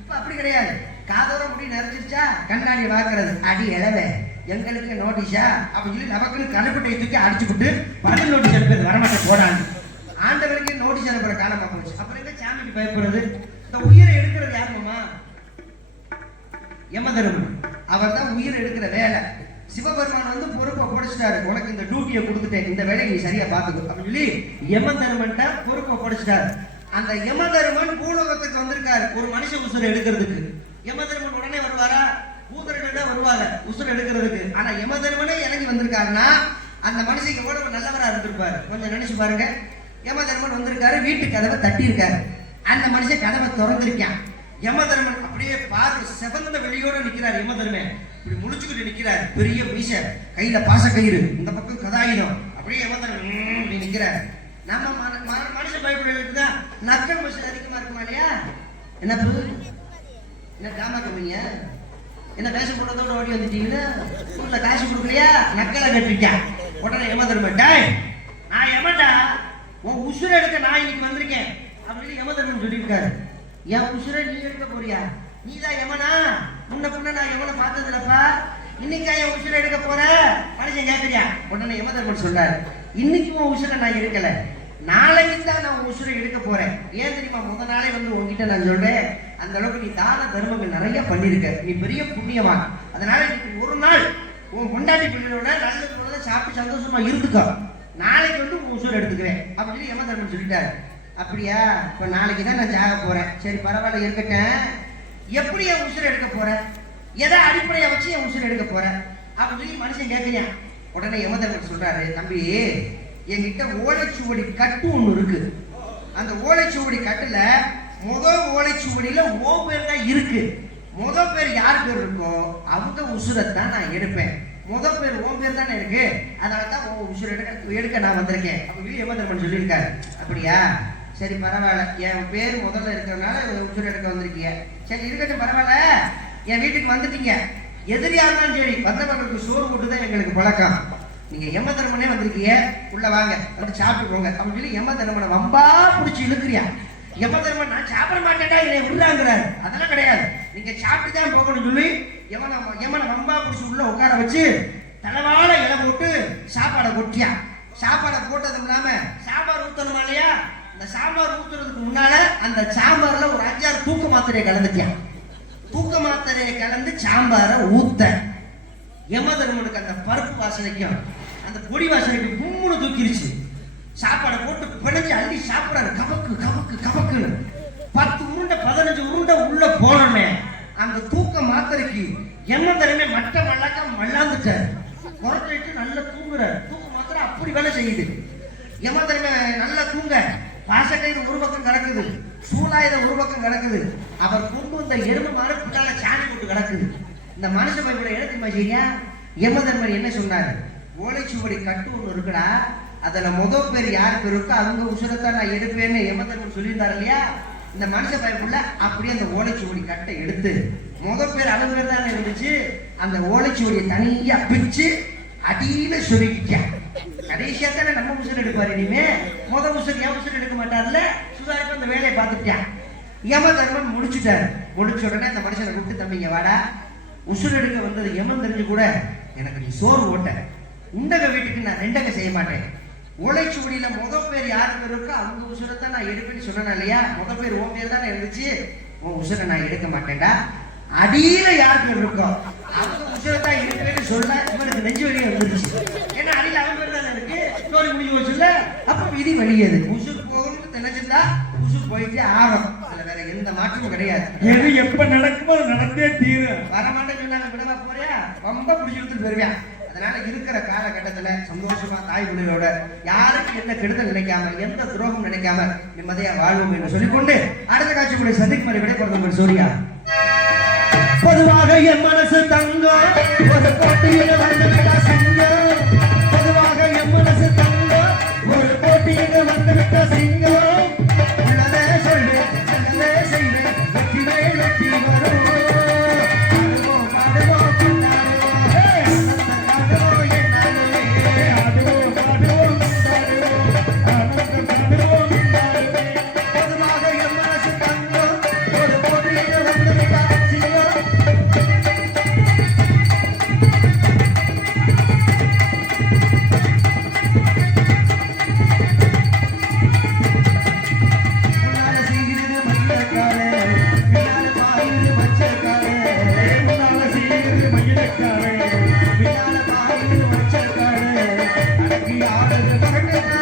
இப்ப அப்படி கிடையாது. காதோர முடி நிறைஞ்சிருச்சா கண்ணாடி வாக்குறது, அடி இளவே எங்களுக்கு நோட்டீஸா அப்படின்னு சொல்லி நமக்குன்னு கணப்பட்டை தூக்கி அடிச்சு விட்டு பணம் நோட்டீஸ் அனுப்புறது வரமாட்டேன் போடான்னு ஆண்டவருக்கு நோட்டீஸ் அனுப்புற காலமா போச்சு. அப்புறம் எங்க சாமிக்கு பயப்படுறது? இந்த உயிரை எடுக்கிறது யாருமா? யமதர்மன். அவர் தான் உயிர் எடுக்கிற வேலை. சிவபெருமான் வந்து பொறுப்பை பொடிச்சிட்டாரு, உனக்கு இந்த டியூட்டியை கொடுத்துட்டேன், இந்த வேலையை நீ சரியா பாத்துக்கோ அப்படின்னு சொல்லி யமதர்மன்ட்ட பொறுப்பை பொடிச்சிட்டாரு. அந்த யமதர்மன் பூலோகத்துக்கு வந்திருக்காரு ஒரு மனுஷ உசுரை எடுக்கிறதுக்கு. யமதர்மன் உடனே வருவாரா? பூதரன் தான் வருவாங்க உசுரை எடுக்கிறதுக்கு. ஆனா யமதர்மனே இறங்கி வந்திருக்காருன்னா அந்த மனுஷன் எவ்வளவு நல்லவரா இருந்திருப்பாரு கொஞ்சம் நினைச்சு பாருங்க. யமதர்மன் வந்திருக்காரு, வீட்டு கதவை தட்டி இருக்காரு. அந்த மனுஷன் கதவை திறந்திருக்கான். யமதர்மன் அப்படியே பார்வை செவந்த வெளியோட நிக்கிறார். யமதர்மன் இப்படி முழிச்சுக்கிட்டு நிக்கிறார், பெரிய மீச, கையில பாசக்கயிறு, இந்த பக்கம் கதாயுதம், அப்படியே யமதர்மன் இப்படி நிக்கிறார். நம்ம மனுஷன் பயப்படுறதுதான் நக்கல் மனுஷன் அதிகமா இருக்குமா இல்லையா? என்ன என்ன டிராமா கம்பெனிய என்ன வேஷம் போடுறதோட ஓடி வந்துட்டீங்கன்னா ஊர்ல காசு கொடுக்கலையா நக்கலை கட்டிருக்கேன். உடனே யமதர்மன், டேய் நான் யமடா, உன் உசுரை எடுக்க நான் இன்னைக்கு வந்திருக்கேன் அப்படின்னு யமதர்மன் சொல்லியிருக்காரு. என் உசுரை நீ எடுக்க போறியா? நீதான் யமனா? முன்ன புண்ண நான் யமனை பார்த்தது இல்லப்பா, இன்னைக்கா என் உசுரை எடுக்க போற மனுஷன் கேட்கறியா? உடனே யமதர்மன் சொல்றாரு, இன்னைக்கு உன் உசுரை நான் எடுக்கல, நாளைக்கு தான் நான் உன் உசுரை எடுக்க போறேன். ஏன் தெரியுமா? முத நாளே வந்து உங்ககிட்ட நான் சொல்றேன், அந்த அளவுக்கு நீ தான தர்மங்கள் நிறைய பண்ணிருக்க, நீ பெரிய புண்ணியவான். அதனால இன்னைக்கு ஒரு நாள் உன் பொண்டாட்டி பிள்ளையோட நல்ல சாப்பிட்டு சந்தோஷமா இருந்துக்கோ, நாளைக்கு வந்து உன் உசுரை எடுத்துக்கிறேன் அப்படின்னு யமதர்மன் சொல்லிட்டாரு. அப்படியா? இப்ப நாளைக்கு தான் நான் சாக போறேன். சரி பரவாயில்ல இருக்கட்டேன். எப்படி என் உசுரை எடுக்க போறேன்? எதை அடிப்படையை வச்சு என் உசுரை எடுக்க போறேன் அப்படின்னு சொல்லி மனுஷன் கேட்கறியான். உடனே யமதர்மன் சொல்றாரு, தம்பி என்கிட்ட ஓலைச்சுவடி கட்டு ஒண்ணு இருக்கு. அந்த ஓலைச்சுவடி கட்டுல முதல் ஓலைச்சுவடியில ஓ பேர் தான் இருக்கு. முதல் பேர் யார் பேர் இருக்கோ அவங்க உசுரத்தான் நான் எடுப்பேன். முதல் பேர் ஓ பேர் தானே இருக்கு, அதனாலதான் உன் உசுரை எடுக்க நான் வந்திருக்கேன் அப்படின்னு யமதர்மன் சொல்லியிருக்காரு. அப்படியா? சரி பரவாயில்ல, என் பேர் முதல்ல இருக்கிறதுனால உசுரை எடுக்க வந்திருக்கீங்க. சரி இருக்கட்டும் பரவாயில்ல, என் வீட்டுக்கு வந்துட்டீங்க. எதிரியா இருந்தாலும் சரி வந்தவர்களுக்கு சோறு போட்டுதான் எங்களுக்கு பழக்கம். நீங்க யமதர்மனே வந்திருக்கீங்க, உள்ள வாங்க வந்து சாப்பிட்டு போங்க அப்படின்னு சொல்லி யமதர்மனை வம்பா பிடிச்சி இழுக்கிறியா. யமதர்மன் நான் சாப்பிட மாட்டேன்டா என்னை விடுறாங்கிறாரு. அதெல்லாம் கிடையாது, நீங்க சாப்பிட்டு தான் போகணும்னு சொல்லி யமனை வம்பா பிடிச்சி உள்ள உட்கார வச்சு தலைவாழ இலை போட்டு சாப்பாடை கொட்டியா. சாப்பாடை போட்டதும் இல்லாம சாம்பார் ஊத்தணுமா இல்லையா? அந்த சாம்பார் ஊத்துறதுக்கு முன்னால அந்த சாம்பார்ல ஒரு 5-6 தூக்க மாத்திரையை கலந்துட்டியா. தூக்க மாத்திரையை கலந்து சாம்பாரை ஊத்த யமதர்மனுக்கு அந்த பருப்பு வாசனைக்கும் அந்த பொடி வாசனைக்கு கும்முன்னு தூக்கிருச்சு. சாப்பாடை போட்டு பிணைஞ்சு அள்ளி சாப்பிடாரு, கபக்கு கபக்கு கபக்குன்னு 10 உருண்டை 15 உருண்டை உள்ள போனோமே அந்த தூக்க மாத்திரைக்கு யமதர்மே மட்ட மல்லாக்க மல்லாந்துட்டாரு. குறைச்சிட்டு நல்லா தூங்குறாரு. தூக்க மாத்திரை அப்படி வேலை செய்யுது. யமதர்மே நல்லா தூங்க, பாசக்கயிறு ஒரு பக்கம் கிடக்குது, சூலாயுதம் ஒரு பக்கம் கிடக்குது, அவர் கொண்டு வந்த எருமை மாறு பின்னால சாணி போட்டு கிடக்குது. இந்த மனுஷ பையோட எழுத்துமா செய்யா. யமதர்மர் என்ன சொன்னாரு? ஓலைச்சுவடி கட்டு ஒண்ணு இருக்குடா, அதுல முதல் பேர் யார் பேர் இருக்கோ அவங்க உசுரத்தான் நான் எடுப்பேன்னு யமதர்மன் சொல்லியிருந்தாரு இல்லையா? இந்த மனுஷ பைப்புள்ள அப்படியே அந்த ஓலைச்சுவடி கட்டை எடுத்து முதல் பேர் அளவு பேர் தானே இருந்துச்சு, அந்த ஓலைச்சுவடியை தனியா பிச்சு அடியில சொருகிட்டா. கடைசியா தானே நம்ம உசுர் எடுப்பாரு. இனிமே முதல் உசுர் என் உசுர் எடுக்க மாட்டார்ல, சுதாரிப்பு அந்த வேலையை பார்த்துட்டான். யமதர்மன் முடிச்சுட்டாரு. முடிச்ச உடனே அந்த மனுஷனை கூப்பிட்டு, தம்பிங்க வாடா, உசுர் எடுக்க வந்தது யமன் தெரிஞ்சு கூட எனக்கு நீ சோறு ஓட்ட, உண்டக வீட்டுக்கு நான் ரெண்டக செய்ய மாட்டேன். ஓலைச்சுவடியில முதல் பேர் யார் பேர் இருக்கோ அவங்க உசுரத்தான் நான் எடுப்பேன்னு சொன்னேன் இல்லையா? முதல் பேர் உன் பேர் தானே இருந்துச்சு, உன் உசுரை நான் எடுக்க மாட்டேன்டா. அடியில யார் பேர் இருக்கோ அவங்க உசுரத்தான் எடுப்பேன்னு சொல்ல இவனுக்கு நெஞ்சு வழியே வந்துருச்சு. ஏன்னா அடியில அவன் பேர் தானே இருக்கு, ஸ்டோரி முடிஞ்சு வச்சுல. அப்ப விதி வழியது, உசுர் போகணும்னு நினைச்சிருந்தா உசுர் போயிட்டே ஆகும். அதுல வேற எந்த மாற்றமும் கிடையாது. எது எப்ப நடக்குமோ நடந்தே தீரும். வரமாட்டேன்னு சொன்னாங்க, விடவா போறியா? ரொம்ப பிடிச்சிருத்து போயிருவேன். அதனால இருக்கிற காலகட்டத்துல சந்தோஷமா தாய் பிள்ளையோட யாருக்கு என்ன கெடுதல் நினைக்காம எந்த துரோகம் நினைக்காம நிம்மதியா வாழ்வோம் என்று சொல்லிக்கொண்டு அடுத்த காட்சி கூட சந்திக்கும் வரை விடைபெறும் சூர்யா. பொதுவாக என் மனசு தங்கம் ஒரு போட்டியில் வந்துவிட்டா சிங்கம். பொதுவாக என் மனசு தங்கம் ஒரு போட்டியில் வந்துவிட்டா சிங்கம். உள்ளதே சொல்லு, நல்லதே செய்து வெற்றி மேலும் ஆடுது மகனே